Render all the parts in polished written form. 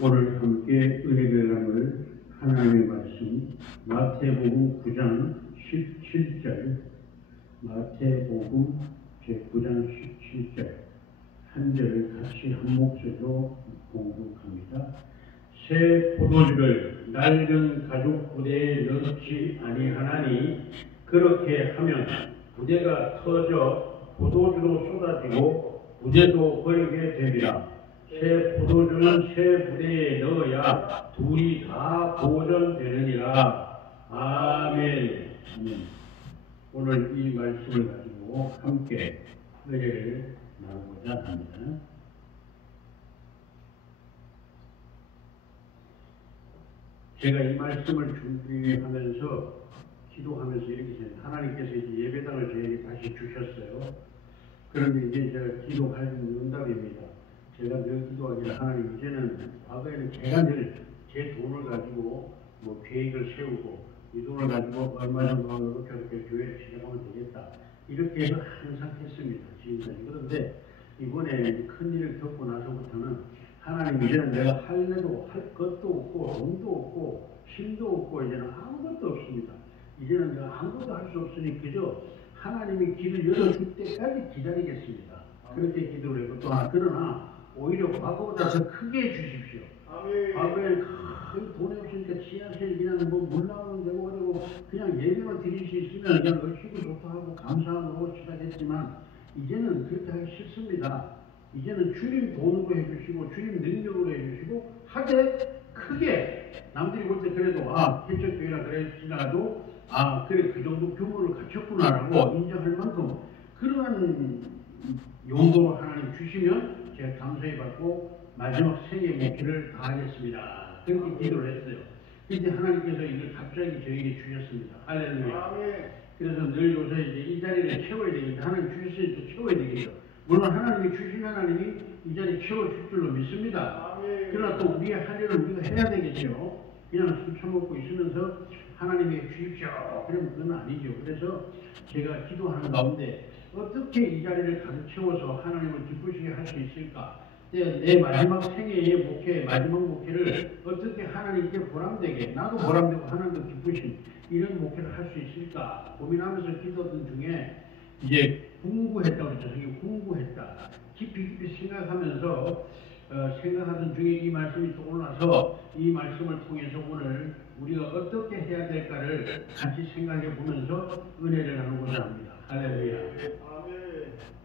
오늘 함께 은혜를 나눌 하나님의 말씀 마태복음 9장 17절 마태복음 제9장 17절 한 절을 같이 한 목소리로 공독합니다. 새 포도주를 낡은 가죽 부대에 넣지 아니하나니 그렇게 하면 부대가 터져 포도주로 쏟아지고 부대도 버리게 됩니다. 새 포도주는 새 부대에 넣어야 둘이 다 보존되느니라. 아멘. 오늘 이 말씀을 가지고 함께 은혜를 나누고자 합니다. 제가 이 말씀을 준비하면서 기도하면서 이렇게 생각해요. 하나님께서 이제 예배당을 저에게 다시 주셨어요. 그런데 이제 제가 기도할 응답입니다. 제가 늘 기도하기를 하나님 이제는 과거에는 제가 늘 제 돈을 가지고 뭐 계획을 세우고 이 돈을 가지고 얼마 정도 하면 이렇게 교회를 시작하면 되겠다 이렇게 해서 항상 했습니다. 지금까지. 그런데 이번에 큰 일을 겪고 나서부터는 하나님 이제는 내가 할래도 할 것도 없고 돈도 없고 힘도 없고 이제는 아무것도 없습니다. 이제는 내가 아무것도 할 수 없으니 그저 하나님이 길을 열어줄 때까지 기다리겠습니다. 그렇게 기도를 했고 또 그러나 오히려 과거보다 더 크게 해주십시오. 과거에 돈이 없으니까 지하실 그냥 뭐 물 나오는 데고 그러고 그냥 예배만 드릴 수 있으면 그냥 얼씨구 좋다 하고 감사함으로 시작했지만 이제는 그렇게 하기 싫습니다. 이제는 주님 돈으로 해주시고 주님 능력으로 해주시고 하되 크게 남들이 볼 때 그래도 개척교회라 그랬지라도 그래 그 정도 규모를 갖췄구나라고 인정할 만큼 그러한 용도로 하나님 주시면 제가 감사히 받고 마지막 생애 목표를 다하겠습니다. 그렇게 기도를 했어요. 그런데 하나님께서 이걸 갑자기 저에게 주셨습니다. 할렐루야. 그래서 늘 요새 이제 이 자리를 채워야 되겠다. 하나님 주셨으니 또 채워야 되겠죠. 물론 하나님이 주신 하나님이 이 자리 채워줄 줄로 믿습니다. 그러나 또 우리의 할 일을 우리가 해야 되겠죠. 그냥 술 처먹고 있으면서 하나님이 주십시오. 그러면 그건 아니죠. 그래서 제가 기도하는 가운데 어떻게 이 자리를 가득 채워서 하나님을 기쁘시게 할 수 있을까? 내 마지막 생애의 목회, 마지막 목회를 어떻게 하나님께 보람되게, 나도 보람되고 하나님도 기쁘신 이런 목회를 할 수 있을까 고민하면서 기도하던 중에 이제 궁구했다고 그랬죠. 궁구했다. 깊이 생각하면서 생각하던 중에 이 말씀이 떠올라서 이 말씀을 통해서 오늘 우리가 어떻게 해야 될까를 같이 생각해 보면서 은혜를 나누고자 합니다. 할렐루야.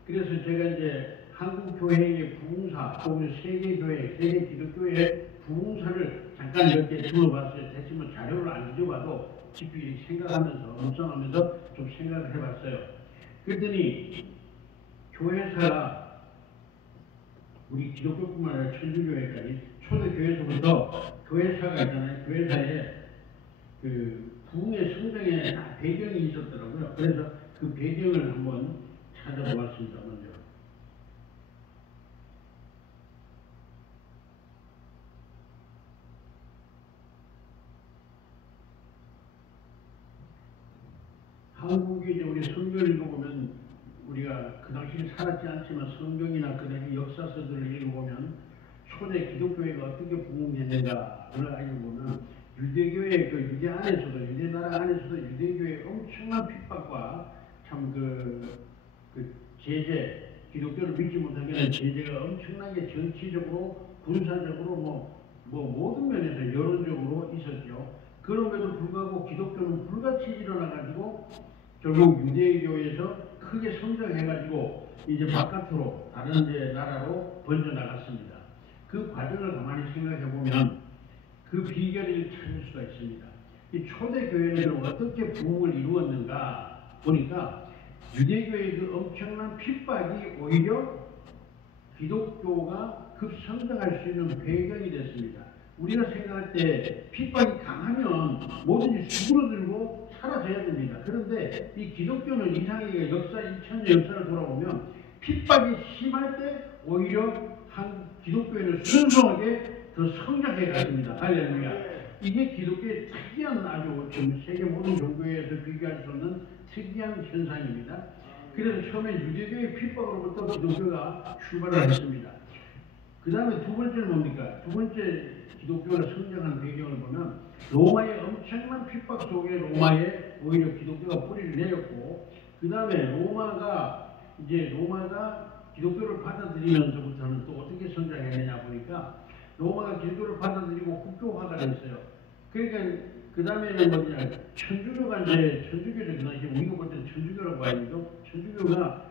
그래서 제가 이제 한국 교회의 부흥사, 혹은 세계교회, 세계 기독교회의 부흥사를 잠깐 이렇게 둘러봤어요. 대신 뭐 자료를 안 뒤져봐도 깊이 생각하면서, 묵상하면서 좀 생각을 해봤어요. 그랬더니 교회사가 우리 기독교뿐만 아니라 천주교회까지 초대교회에서부터 교회사가 있잖아요. 교회사에 그 부흥의 성장에 배경이 있었더라고요. 그래서 그 배경을 한번 찾아보았습니다. 먼저. 한국이 이제 우리 성경을 읽어보면 우리가 그 당시에 살았지 않지만 성경이나 그 당시 역사서들을 읽어보면 초대 기독교회가 어떻게 부흥했는가를 알고보면 유대교회 그 유대 안에서도 유대 나라 안에서도 유대교회의 엄청난 핍박과 참 그 제재 기독교를 믿지 못하게 제재가 엄청나게 정치적으로 군사적으로 뭐 모든 면에서 여론적으로 있었죠. 그럼에도 불구하고 기독교는 불같이 일어나가지고 결국 유대교에서 크게 성장해가지고 이제 바깥으로 다른 데 나라로 번져나갔습니다. 그 과정을 가만히 생각해보면 그 비결을 찾을 수가 있습니다. 이 초대교회는 어떻게 부흥을 이루었는가 보니까 유대교의 그 엄청난 핍박이 오히려 기독교가 급성장할 수 있는 배경이 됐습니다. 우리가 생각할 때 핍박이 강하면 뭐든지 수그러들고 사라져야 됩니다. 그런데 이 기독교는 이상하게 역사 2000년 역사를 돌아보면 핍박이 심할 때 오히려 한 기독교회는 순수하게 더 성장해 갔습니다. 할렐루야. 이게 기독교의 특이한 아주 세계 모든 종교에서 비교할 수 없는 특이한 현상입니다. 그래서 처음에 유대교의 핍박으로부터 기독교가 출발을 했습니다. 그 다음에 두 번째는 뭡니까? 두 번째 기독교가 성장한 배경을 보면 로마의 엄청난 핍박 속에 로마에 오히려 기독교가 뿌리를 내렸고, 그 다음에 로마가 기독교를 받아들이면서부터는 또 어떻게 성장했느냐 보니까 로마가 기독교를 받아들이고 국교화가 됐어요. 그러니까 그 다음에는 뭐냐, 천주교가 이제 천주교죠. 그 당시에 우리가 볼 때는 천주교라고 하죠. 천주교가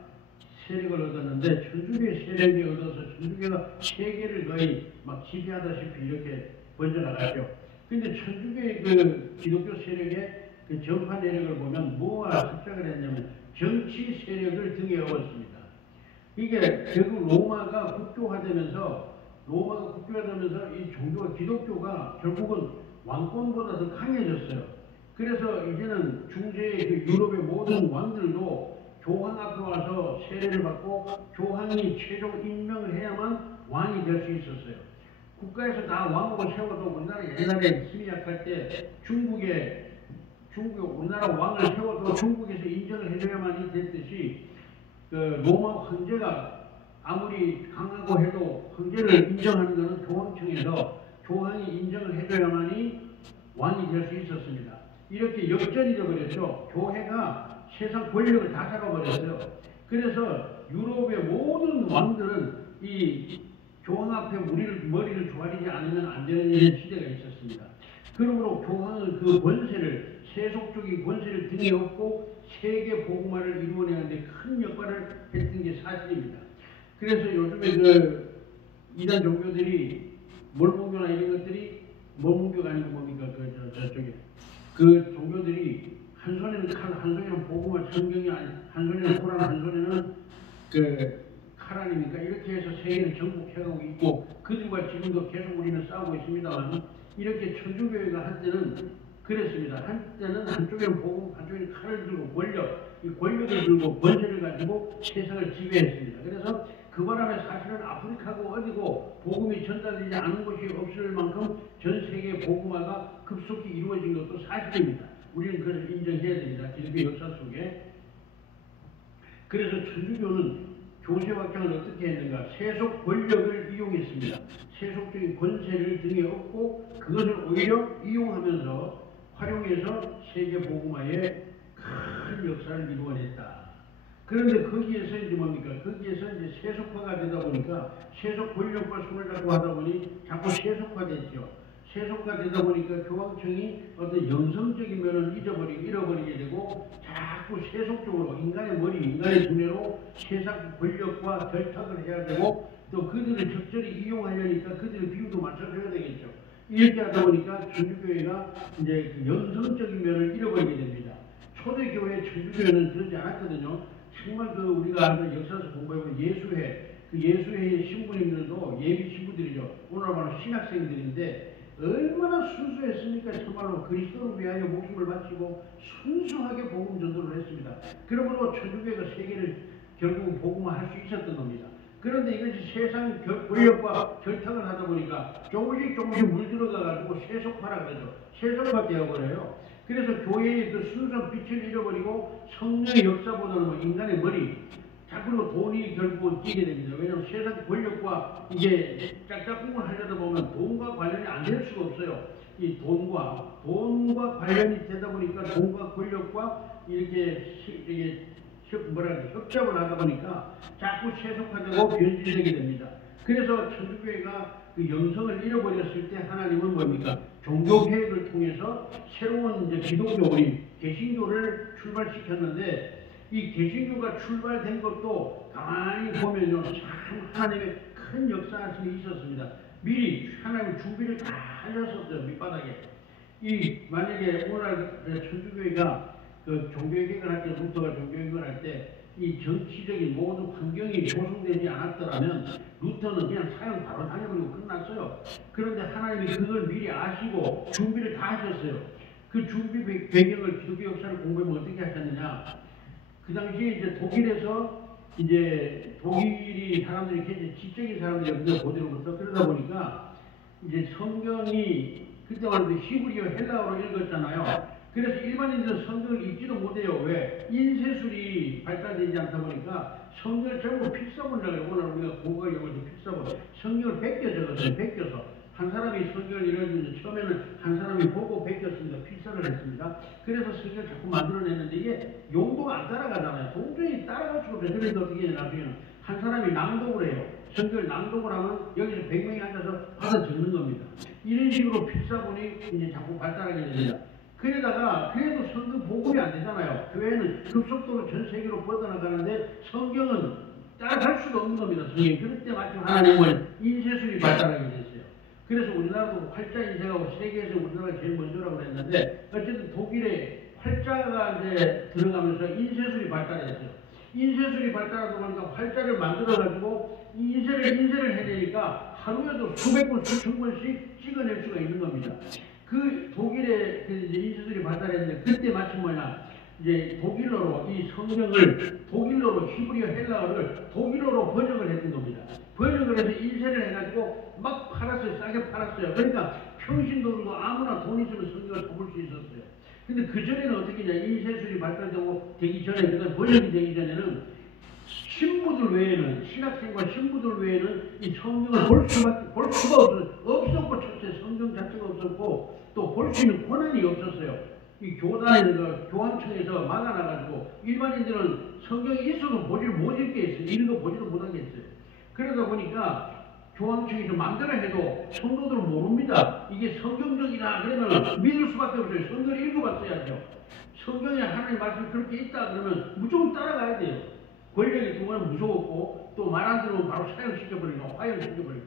세력을 얻었는데 천주교의 세력이 얻어서 천주교가 세계를 거의 막 지배하다시피 이렇게 번져나갔죠. 근데 천주교의 그 기독교 세력의 그 전파 내력을 보면 뭐와 습작을 했냐면 정치 세력을 등에 업었습니다. 이게 결국 로마가 국교화되면서 이 종교가 기독교가 결국은 왕권보다 더 강해졌어요. 그래서 이제는 중세의 그 유럽의 모든 왕들도 교황 앞에 와서 세례를 받고 교황이 최종 임명을 해야만 왕이 될 수 있었어요. 국가에서 다 왕으로 세워도 우리나라 옛날에 힘이 약할 때 우리나라 왕을 세워도 중국에서 인정을 해줘야만 됐듯이 그 로마 황제가 아무리 강하고 해도 황제를 인정하는 것은 교황청에서 교황이 인정을 해줘야만이 왕이 될 수 있었습니다. 이렇게 역전이 되어버렸죠. 교회가 세상 권력을 다 잡아버렸어요. 그래서 유럽의 모든 왕들은 이 교황 앞에 머리를 조아리지 않으면 안 되는 시대가 있었습니다. 그러므로 교황은 그 권세를, 세속적인 권세를 등에 업고 세계 복음화를 이루어내는데 큰 역할을 했던 게 사실입니다. 그래서 요즘에 그 이단 종교들이 몰몬교나 이런 것들이, 몰몬교가 아니고 뭡니까, 저쪽에 그 종교들이 한 손에는 칼, 한 손에는 복음화 성경이 한 손에는 코란, 한 손에는 그 칼 아닙니까? 이렇게 해서 세계를 정복해가고 있고, 그들과 지금도 계속 우리는 싸우고 있습니다만, 이렇게 천주교회가 한때는 그랬습니다. 한때는 한쪽에는 복음, 한쪽에는 칼을 들고 이 권력을 들고 권세를 가지고 세상을 지배했습니다. 그래서 그 바람에 사실은 아프리카고 어디고 복음이 전달되지 않은 곳이 없을 만큼 전 세계 복음화가 급속히 이루어진 것도 사실입니다. 우리는 그것을 인정해야 됩니다. 기독교 역사 속에. 그래서 천주교는 교세 확장을 어떻게 했는가? 세속 권력을 이용했습니다. 세속적인 권세를 등에 업고 그것을 오히려 이용하면서 활용해서 세계 복음화에 큰 역사를 이루어냈다. 그런데 거기에서 이제 뭡니까? 거기에서 이제 세속화가 되다 보니까 세속 권력과 손을 잡고 하다 보니 자꾸 세속화됐죠. 세속화되다 보니까 교황청이 어떤 영성적인 면을 잃어버리게 되고 자꾸 세속적으로 인간의 머리, 인간의 두뇌로 세상 권력과 결탁을 해야 되고 또 그들을 적절히 이용하려니까 그들의 비유도 맞춰줘야 되겠죠. 이렇게 하다 보니까 천주교회가 이제 그 영성적인 면을 잃어버리게 됩니다. 초대교회 천주교회는 그러지 않았거든요. 정말 그 우리가 역사에서 공부해보면 예수회, 그 예수회의 신부님들도 예비 신부들이죠. 오늘 바로 신학생들인데 얼마나 순수했습니까? 정말로 그리스도를 위하여 목숨을 바치고 순수하게 복음 전도를 했습니다. 그러므로 천주교회가 세계를 결국은 복음화할 수 있었던 겁니다. 그런데 이것이 세상 권력과 결탁을 하다 보니까 조금씩 물들어가가지고 세속화라 그러죠. 세속화 되어버려요. 그래서 교회의 그 순수한 빛을 잃어버리고 성령의 역사보다는 뭐 인간의 머리, 자꾸로 돈이 결국은 끼게 됩니다. 왜냐하면 세상 권력과 이게 짝짝꿍을 하려다 보면 돈과 관련이 안 될 수가 없어요. 이 돈과 관련이 되다 보니까 돈과 권력과 이렇게 협잡을 하다 보니까 자꾸 세속화되고 변질되게 됩니다. 그래서 천주교회가 그 영성을 잃어버렸을 때 하나님은 뭡니까? 종교 개혁을 통해서 새로운 이제 기독교, 우리 개신교를 출발시켰는데 이 개신교가 출발된 것도 가만히 보면요, 참 하나님의 큰 역사하심이 있었습니다. 미리 하나님 준비를 다 하셨었어요. 밑바닥에. 만약에 오늘날 천주교회가 그 종교개혁을 할 때, 루터가 종교개혁을 할 때 이 정치적인 모든 환경이 조성되지 않았더라면 루터는 그냥 사형 바로 당해버리고 끝났어요. 그런데 하나님이 그걸 미리 아시고 준비를 다 하셨어요. 그 준비 배경을 기독교 역사를 공부하면 어떻게 하셨느냐? 그 당시에 이제 독일에서 이제 독일이 사람들이 굉장히 지적인 사람들이었는데 고대로부터 그러다 보니까 이제 성경이 그때만 해도 히브리어 헬라어로 읽었잖아요. 그래서 일반인들은 성경을 읽지도 못해요. 왜? 인쇄술이 발달되지 않다 보니까 성경을 전부 필사본이라고 해요. 오늘 우리가 공부하려고 해서 필사본. 성경을 베껴 적었어요. 베껴서. 한 사람이 성경을 읽어주는데 처음에는 한 사람이 보고 베꼈습니다. 필사를 했습니다. 그래서 성경을 자꾸 만들어냈는데 이게 용도가 안 따라가잖아요. 도저히 따라갈 수가 없어요. 그래서 어떻게 해요? 나중에는 한 사람이 낭독을 해요. 성경을 낭독을 하면 여기서 100명이 앉아서 받아 적는 겁니다. 이런 식으로 필사본이 이제 자꾸 발달하게 됩니다. 그러다가 그래도 성경 복음이 안 되잖아요. 교회는 급속도로 전 세계로 뻗어나가는데 성경은 따라갈 수가 없는 겁니다. 성경. 그럴 때 마침 하나님은 인쇄술이 발달하게 됐어요. 그래서 우리나라도 활자 인쇄하고 세계에서 우리나라가 제일 먼저라고 그랬는데 어쨌든 독일에 활자가 이제 들어가면서 인쇄술이 발달했어요. 인쇄술이 발달하다 보니까 활자를 만들어가지고 인쇄를 해내니까 하루에도 수백 번, 수천 번씩 찍어낼 수가 있는 겁니다. 그 독일의 그 이제 인쇄술이 발달했는데 그때 마침 이제 독일어로 이 성경을 독일어로 히브리어 헬라어를 독일어로 번역을 했던 겁니다. 번역을 해서 인쇄를 해가지고 막 팔았어요. 싸게 팔았어요. 그러니까 평신도들도 아무나 돈 있으면 성경을 덮을 수 있었어요. 근데 그전에는 어떻게 했냐. 인쇄술이 발달되고 되기 전에, 그다음 번역이 되기 전에는 신부들 외에는, 신학생과 신부들 외에는 이 성경을 볼 수가 없었고, 첫째 성경 자체가 없었고, 또 볼 수 있는 권한이 없었어요. 이 교황청에서 막아놔가지고, 일반인들은 성경이 있어도 보지를 못하게 했어요. 읽어보지도 못하게 했어요. 그러다 보니까, 교황청에서 마음대로 해도 성도들은 모릅니다. 이게 성경적이다 그러면 믿을 수밖에 없어요. 성경을 읽어봤어야죠. 성경에 하나님 말씀이 그렇게 있다 그러면 무조건 따라가야 돼요. 권력이 그거는 무서웠고 또 말 안 들으면 바로 사형시켜버리고 화형시켜버리고.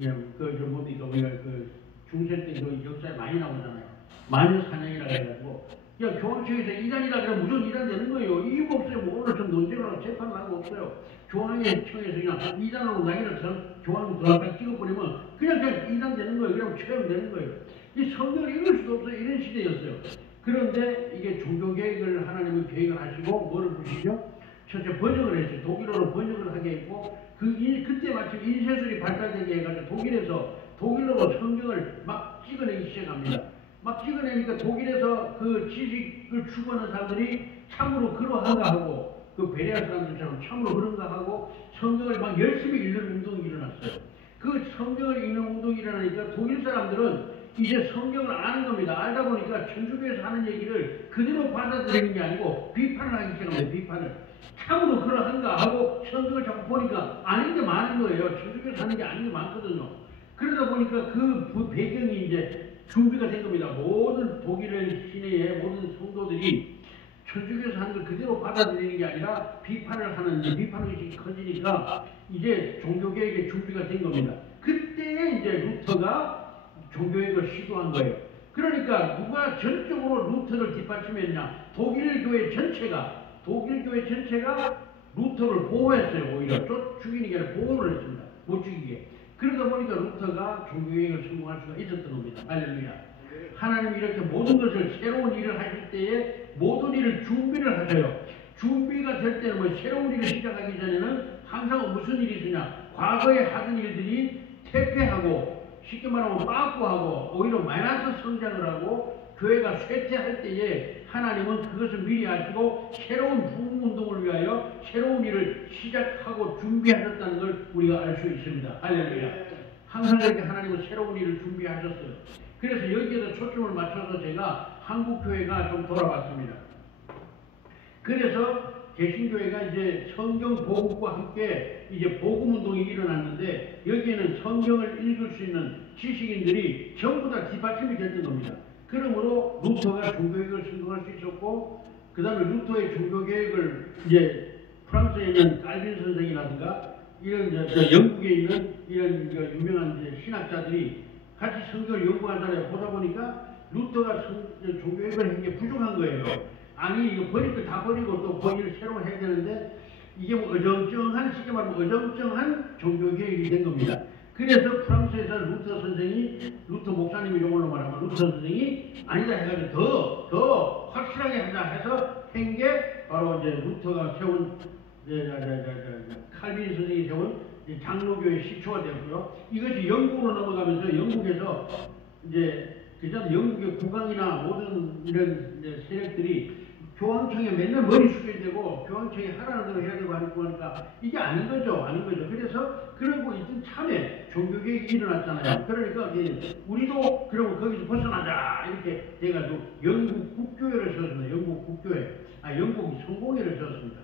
예, 뭡니까 우리가 그 중세 때 그 역사에 많이 나오잖아요. 마녀 사냥이라고 해가지고 야 교황청에서 이단이라 그러면 무조건 이단 되는 거예요. 이유가 없어요. 뭐 오늘 좀 논쟁을 하고 재판하고 없어요. 교황의 청에서 그냥 이단으로 나이를 교황 들어갔다 찍어버리면 그냥 이단 되는 거예요. 그냥 처형되는 거예요. 이 성경을 읽을 수도 없어요. 이런 시대였어요. 그런데 이게 종교개혁을 하나님은 계획을 하시고 뭐를 부시죠? 첫째 번역을 했어요. 독일어로 번역을 하게 했고 그때 마침 인쇄술이 발달되게 해가지고 독일어로 성경을 막 찍어내기 시작합니다. 막 찍어내니까 독일에서 그 지식을 추구하는 사람들이 참으로 그러한가 하고 그 베레아 사람들처럼 참으로 그런가 하고 성경을 막 열심히 읽는 운동이 일어났어요. 그 성경을 읽는 운동이 일어나니까 독일 사람들은 이제 성경을 아는 겁니다. 알다 보니까 천주교에서 하는 얘기를 그대로 받아들이는 게 아니고 비판을 하기 시작합니다. 비판을. 참으로 그러한가 하고 성경을 자꾸 보니까 아닌 게 많은 거예요. 천주교에서 하는 게 아닌 게 많거든요. 그러다 보니까 그 배경이 이제 준비가 된 겁니다. 모든 독일의 시내의 모든 성도들이 천주교에서 하는 걸 그대로 받아들이는 게 아니라 비판을 하는 비판의식이 커지니까 이제 종교개혁의 준비가 된 겁니다. 그때 이제 루터가 종교개혁을 시도한 거예요. 그러니까 누가 전적으로 루터를 뒷받침했냐? 독일 교회 전체가 루터를 보호했어요. 오히려 죽이는 게 아니라 보호를 했습니다. 못 죽이게. 그러다 보니까 루터가 종교개혁을 성공할 수가 있었던 겁니다. 할렐루야. 하나님이 이렇게 모든 것을 새로운 일을 하실 때에 모든 일을 준비를 하셔요. 준비가 될 때는 뭐 새로운 일을 시작하기 전에는 항상 무슨 일이 있으냐. 과거에 하던 일들이 퇴폐하고 쉽게 말하면 빠꾸하고 오히려 마이너스 성장을 하고 교회가 쇠퇴할 때에 하나님은 그것을 미리 아시고 새로운 부흥운동을 위하여 새로운 일을 시작하고 준비하셨다는 걸 우리가 알 수 있습니다. 할렐루야. 항상 그렇게 하나님은 새로운 일을 준비하셨어요. 그래서 여기에서 초점을 맞춰서 제가 한국교회가 좀 돌아봤습니다. 그래서 개신교회가 이제 성경 보급과 함께 이제 복음운동이 일어났는데 여기에는 성경을 읽을 수 있는 지식인들이 전부 다 뒷받침이 됐던 겁니다. 그러므로 루터가 종교개혁을 성공할 수 있었고 그 다음에 루터의 종교개혁을 이제 프랑스에 있는 칼빈 선생이라든가 이런 영국에 있는 이런 유명한 이제 신학자들이 같이 성경을 연구하잖아요. 보다 보니까 루터가 종교개혁을 한 게 부족한 거예요. 아니 이거 버릴 거 다 버리고 또 거기를 새로 해야 되는데 이게 뭐 어정쩡한 쉽게 말하면 어정쩡한 종교개혁이 된 겁니다. 그래서 프랑스에서 루터 목사님이 이걸로 말하면 루터 선생이 아니다 해가지고 더 확실하게 하자 해서 한 게 바로 이제 루터가 세운 칼빈 선생이 세운 장로교의 시초가 되었고요. 이것이 영국으로 넘어가면서 영국에서 이제 그전 영국의 국왕이나 모든 이런 세력들이 교황청에 맨날 머리 숙여야 되고 교황청이 하라는 대로 해야 되고 하니까 이게 아닌 거죠. 아닌 거죠. 그래서 그러고 있던 참에 종교개혁이 일어났잖아요. 그러니까 우리도 그러면 거기서 벗어나자 이렇게 돼가지고 영국 국교회를 세웠습니다. 영국 국교회. 영국 성공회를 세웠습니다.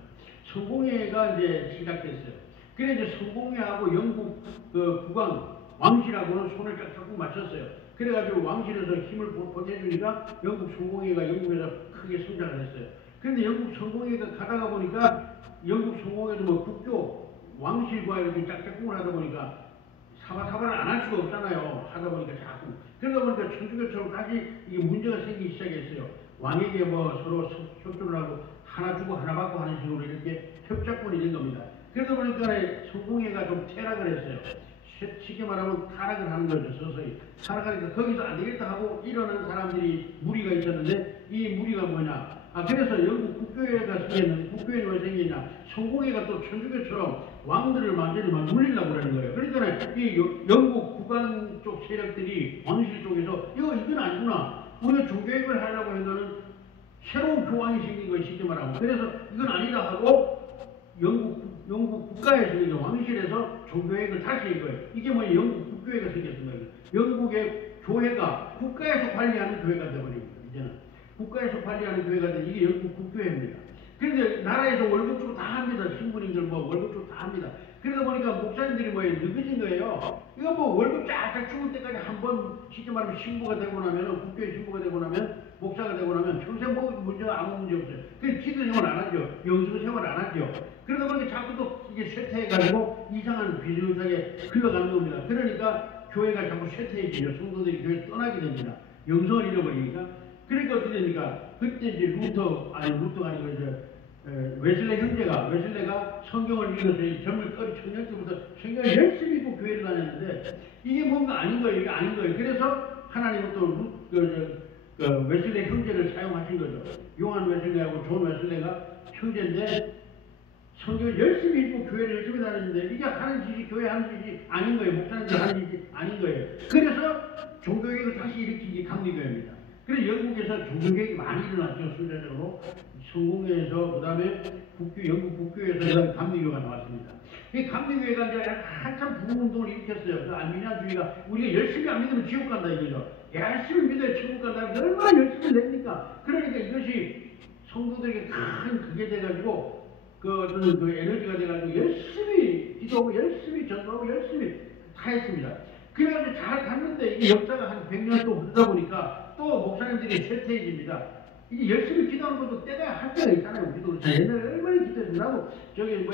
성공회가 이제 시작됐어요. 그래 이제 성공회하고 영국 그 국왕 왕실하고는 손을 짝짝 맞췄어요. 그래가지고 왕실에서 힘을 보태주니까 영국 성공회가 영국에서 크게 성장을 했어요. 그런데 영국 성공회가 가다가 보니까 영국 성공회도 뭐 국교 왕실과 이렇게 짝짝꿍을 하다 보니까 사바사바를 안 할 수가 없잖아요. 하다 보니까 자꾸. 그러다 보니까 천주교처럼 다시 이게 문제가 생기기 시작했어요. 왕에게 뭐 서로 협조를 하고 하나 주고 하나 받고 하는 식으로 이렇게 협작권이 된 겁니다. 그러다 보니까 성공회가 좀 퇴락을 했어요. 쉽게 말하면 타락을 하는 거죠. 서서히 타락하니까 거기서 안 되겠다 하고 일어난 사람들이 무리가 있었는데 이 무리가 뭐냐, 그래서 영국 국교회가 생겼는데 국교회는 왜 생기냐, 성공회가 또 천주교처럼 왕들을 완전히 막 물리려고 그러는 거예요. 그러니까 이 영국 국왕 쪽 세력들이 왕실 쪽에서 이건 아니구나, 우리가 종교개혁을 하려고 한 거는 새로운 교황이 생긴 거예요. 쉽게 말하면. 그래서 이건 아니다 하고 영국 국가에서 이제 왕실에서 종교개혁을 다시 한 거예요. 이게 뭐 영국 국교회가 생겼던 거예요. 영국의 교회가 국가에서 관리하는 교회가 되어버립니다. 이제는 국가에서 관리하는 교회가 돼. 이게 영국 국교회입니다. 그런데 나라에서 월급 주고 다 합니다. 신부님들 뭐 월급 주고 다 합니다. 그러다 보니까 목사님들이 뭐예요? 느껴진 거예요. 이거 뭐 월급 쫙쫙 죽을 때까지 한번 쉽게 말하면 신부가 되고 나면, 국교회 신부가 되고 나면, 목사가 되고 나면 평생 뭐 문제가 아무 문제 없어요. 그래서 기도 생활 안 하죠. 영성 생활 안 하죠. 그러다 보니까 자꾸 또 이게 쇠퇴해가지고 이상한 비슷하게 흘러가는 겁니다. 그러니까 교회가 자꾸 쇠퇴해지죠. 성도들이 교회 떠나게 됩니다. 영성을 잃어버리니까. 그러니까 어떻게 됩니까? 그때 이제 루터가 아니고 이제 웨슬레가 성경을 읽어서 이 젊은 어린 청년 때부터 성경을 열심히 읽고 교회를 다녔는데 이게 뭔가 아닌 거예요. 이게 아닌 거예요. 그래서 하나님은 또 웨슬레 형제를 사용하신 거죠. 요한 웨슬레하고 존 웨슬레가 형제인데 성경을 열심히 읽고 교회를 열심히 다녔는데 이게 하는 짓이 교회 하는 짓이 아닌 거예요. 목사님들 하는 짓이 아닌 거예요. 그래서 종교개혁을 다시 일으킨 게 감리교회입니다. 그래서 영국에서 종교개혁이 많이 일어났죠. 순차적으로 성공회에서 그 다음에 영국 국교에서 감리교가 나왔습니다. 이 감리교회가 이제 한참 부흥운동을 일으켰어요. 그 안미냐주의가 우리가 열심히 안 믿으면 지옥 간다 이거죠. 열심히 믿어야 천국 간다. 얼마나 열심히 냅니까? 그러니까 이것이 성도들에게 큰 그게 돼가지고 그 에너지가 돼가지고 열심히 기도하고 열심히 전도하고 열심히 다 했습니다. 그래가지고 잘 갔는데 이게 역사가 한 100년 또 흐르다 보니까 또 목사님들이 쇠퇴해집니다. 이게 열심히 기도하는 것도 때가 할 때가 있잖아요. 기도를. 옛날에 얼마나 기도했는지 나도 저기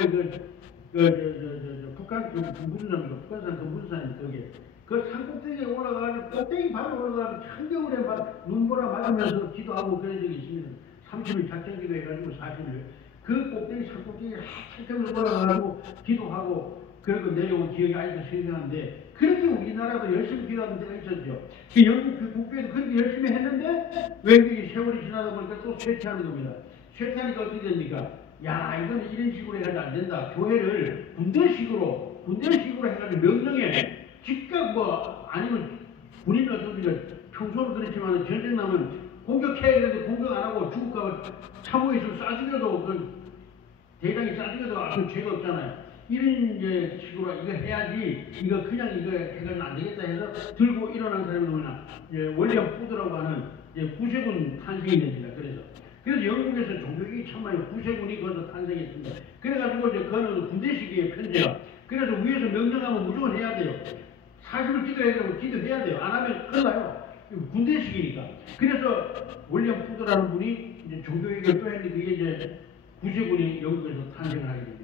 북한 무슨 산입니까? 북한산 그 무슨 산입니까? 저기 그 산꼭대기에 올라가가지고 꼭대기 바로 올라가가지고 한겨울에 막 눈보라 맞으면서 기도하고 그런 적이 있습니다. 30일 작전 기도해가지고 40일 그 꼭대기 산꼭대기에 한참을 올라가가지고 기도하고 그리고 내려온 기억이 아직도 생생한데 그렇게 우리나라도 열심히 기도하는 때가 있었죠. 그 영국 그 국교에도 그렇게 열심히 했는데 왜 이게 세월이 지나다 보니까 또 쇠퇴하는 겁니다. 쇠퇴하니까 어떻게 됩니까? 야, 이건 이런 식으로 해가지고 안 된다. 교회를 군대식으로 해가지고 명령에 즉각 뭐 아니면 군인은 어떻습니까? 평소는 그렇지만 전쟁 나면 공격해야 되는데 공격 안 하고 죽을까봐 참호에 있으면 쏴죽여도 그 대장이 쏴죽여도 아무 죄가 없잖아요. 이런 이제 식으로 이거 해야지 이거 그냥 이거 해가지고 안 되겠다 해서 들고 일어난 사람이 누구냐, 월리엄 푸드라고 하는 구세군 탄생이 됩니다. 그래서 영국에서 종교개혁이 참 많이 구세군이 거기서 탄생했습니다. 그래가지고 이제 그거는 군대식이에요. 편제가. 그래서 위에서 명령하면 무조건 해야 돼요. 40을 기도해야 되고 기도해야 돼요. 안 하면 큰일 나요. 군대식이니까. 그래서 월리엄 푸드라는 분이 이제 종교개혁을 또 했는데 그게 이제 구세군이 영국에서 탄생을 하게 됩니다.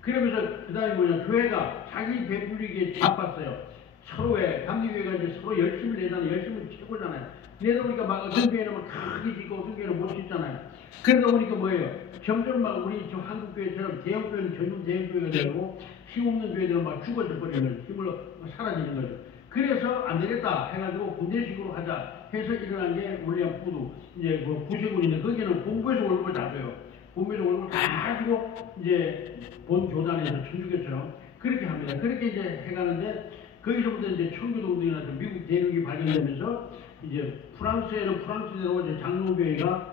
그러면서 그 다음에 뭐냐, 교회가 자기 배불리기에 바빴어요. 서로의 감리교회가 이제 서로 열심히 내잖아요. 열심히 최고잖아요. 그러다 보니까 막 어떤 교회는 막 크게 짓고 어떤 교회는 못 짓잖아요. 그러다 보니까 뭐예요? 점점 막 우리 저 한국교회처럼 대형교회는 전문 대형교회가 되고 힘없는 교회들은 막 죽어져 버리는 거죠. 힘을 사라지는 거죠. 그래서 안 되겠다 해가지고 군대식으로 하자 해서 일어난 게 월리엄 푸드 이제 그 구세군인데 거기는 본부에서 월급을 다 줘요. 본부에서 월급을 다 주고 이제 본 교단에서 천주교처럼 그렇게 합니다. 그렇게 이제 해가는데 거기서부터 이제 청교도들이나 미국 대륙이 발견되면서 이제 프랑스에는 프랑스대로 이제 장로교회가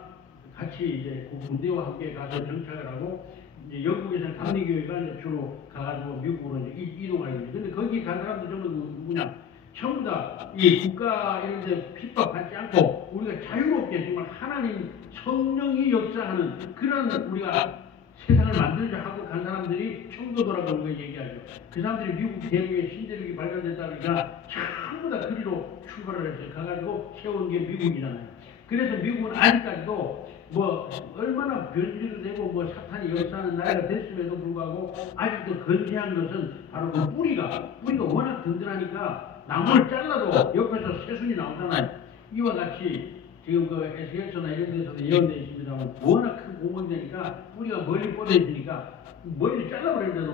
같이 이제 그 군대와 함께 가서 정착을 하고 이제 영국에서는 감리교회가 이제 주로 가가지고 미국으로 이제 이동하게 됩니다. 근데 거기 간 사람들 전부 누구냐? 전부 다 이 국가 이런 데 핍박받지 않고 우리가 자유롭게 정말 하나님 성령이 역사하는 그런 우리가 세상을 만들자 하고 간 사람들이 청교도라고 우리가 얘기하죠. 그 사람들이 미국 대륙에 신대륙이 발견됐다 보니까 전부 다 그리로 출발을 했어요. 가가지고 세운 게 미국이잖아요. 그래서 미국은 아직까지도 뭐 얼마나 변질도 되고 뭐 사탄이 역사하는 나라가 됐음에도 불구하고 아직도 건재한 것은 바로 그 뿌리가 워낙 든든하니까 나무를 잘라도 옆에서 새순이 나오잖아요. 이와 같이 지금 그 에스겔서나 이런 데서도 예언되어 있습니다만 워낙 큰 구멍이 되니까 뿌리가 멀리 뻗어 있으니까 머리를 잘라버리는데도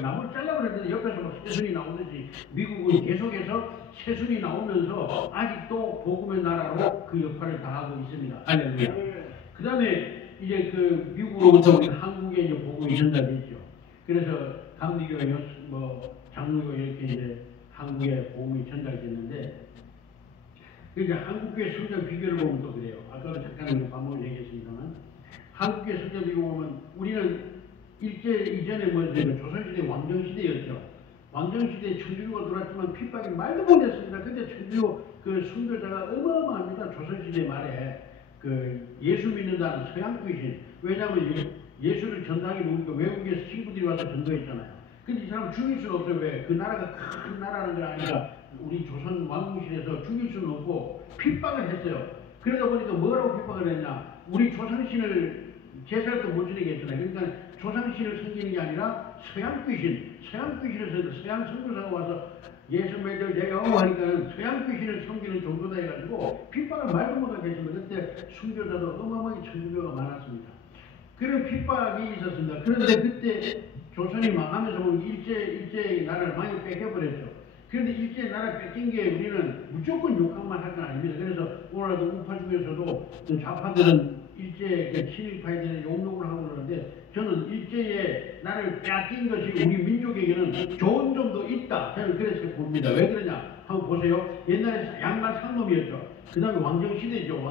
나무를 잘라버리는데도 옆에서 막 새순이 나오듯이 미국은 계속해서 새순이 나오면서 아직도 복음의 나라로 그 역할을 다하고 있습니다. 할렐루야. 그 다음에 이제 그 미국으로부터 우리 한국에 이제 복음이 전달됐죠. 그래서 감리교, 장로교 이렇게 이제 한국에 복음이 전달됐는데 그러니까 한국교회 성장 비결을 보면 또 그래요. 아까도 잠깐 우리 반복을 얘기했습니다만 한국교회 성장 비결 보면 우리는 일제 이전에 조선시대 왕정시대였죠. 왕정시대에 천주교가 들어왔지만 핍박이 말도 못했습니다. 근데 천주교 그 순교자가 어마어마합니다. 조선시대 말에 그 예수 믿는다는 서양 귀신. 왜냐하면 예수를 전당에 모으니까 외국에서 친구들이 와서 전도했잖아요. 근데 이 사람 죽일 수는 없어요. 왜? 그 나라가 큰 나라는 게 아니라 우리 조선 왕궁실에서 죽일 수는 없고 핍박을 했어요. 그러다 보니까 뭐라고 핍박을 했냐? 우리 조상신을 제사를 또 못 지내게 했잖아요. 그러니까 조상신을 섬기는 게 아니라 서양 귀신에서 서양 선교사가 와서 예수 믿을 제가 하니까는 서양 귀신을 섬기는 종교다 해가지고 핍박을 말도 못하게 했습니다. 그때 순교자도 어마어마하게 천주교가 많았습니다. 그런 핍박이 있었습니다. 그런데 그때 조선이 망하면서 일제의 나라를 많이 뺏겨버렸죠. 그런데 일제의 나라를 뺏긴 게 우리는 무조건 욕함만 할 건 아닙니다. 그래서 오늘도 우파 중에서도 좌파들은 일제 친일파에 욕을 하고 그러는데 저는 일제의 나라를 뺏긴 것이 우리 민족에게는 좋은 점도 있다. 저는 그래서 봅니다. 왜 그러냐? 한번 보세요. 옛날에 양반 상놈이었죠. 그 다음에 왕정시대죠.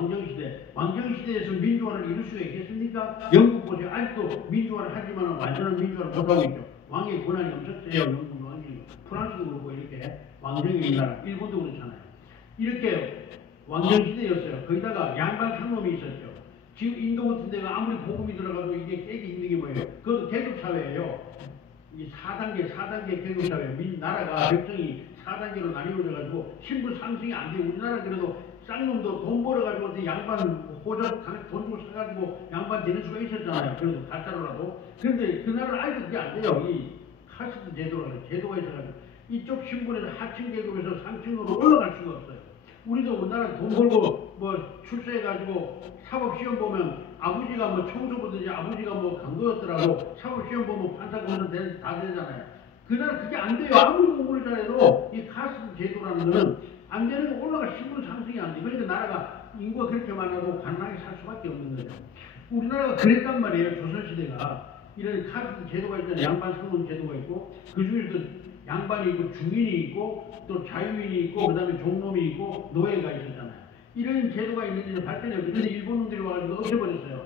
왕정시대에서 민주화를 이룰 수가 있겠습니까? 영국 보세요. 아직도 민주화를 하지만 완전한 민주화를 못하고 있죠. 왕의 권한이 엄청 세요. 영국 왕이. 프랑스도 그렇고 이렇게 왕정의 나라. 일본도 그렇잖아요. 이렇게 왕정시대였어요. 거기다가 양반 상놈이 있었죠. 지금 인도 같은 데가 아무리 복음이 들어가도 이게 깨기 힘든 게 뭐예요? 그것도 계급사회예요. 이 4단계 계급사회. 나라가 백성이 4단계로 나뉘어져가지고 신분 상승이 안 돼요. 우리나라 그래도 쌍놈도 돈 벌어가지고 양반 호적 돈 주고 사가지고 양반 되는 수가 있었잖아요. 그래도 가짜로라도. 그런데 그 나라는 아직도 그게 안 돼요. 이 카스트 제도가 있어가지고 이쪽 신분에서 하층 계급에서 상층으로 올라갈 수가 없어요. 우리도 우리나라 돈 벌고 출세해가지고 사법시험 보면 아버지가 청소부든지 아버지가 강도였더라도 사법시험 보면 판사 검사 다 되잖아요. 그 나라 그게 안 돼요. 아무리 공부를 잘해도 이 카스트 제도라는 거는 안 되는 거 올라가 신분 상승이 안 돼. 그러니까 나라가 인구가 그렇게 많아도 가난하게 살 수밖에 없는 거죠. 우리나라가 그랬단 말이에요. 조선시대가. 이런 카스트 제도가 있잖아요. 양반 상분 제도가 있고 그 중에서도 양반이 있고 중인이 있고 또 자유인이 있고 그 다음에 종놈이 있고 노예가 있었잖아요. 이런 제도가 있는지는 발전이 없어요. 근데 일본 놈들이 와가지고 없애버렸어요.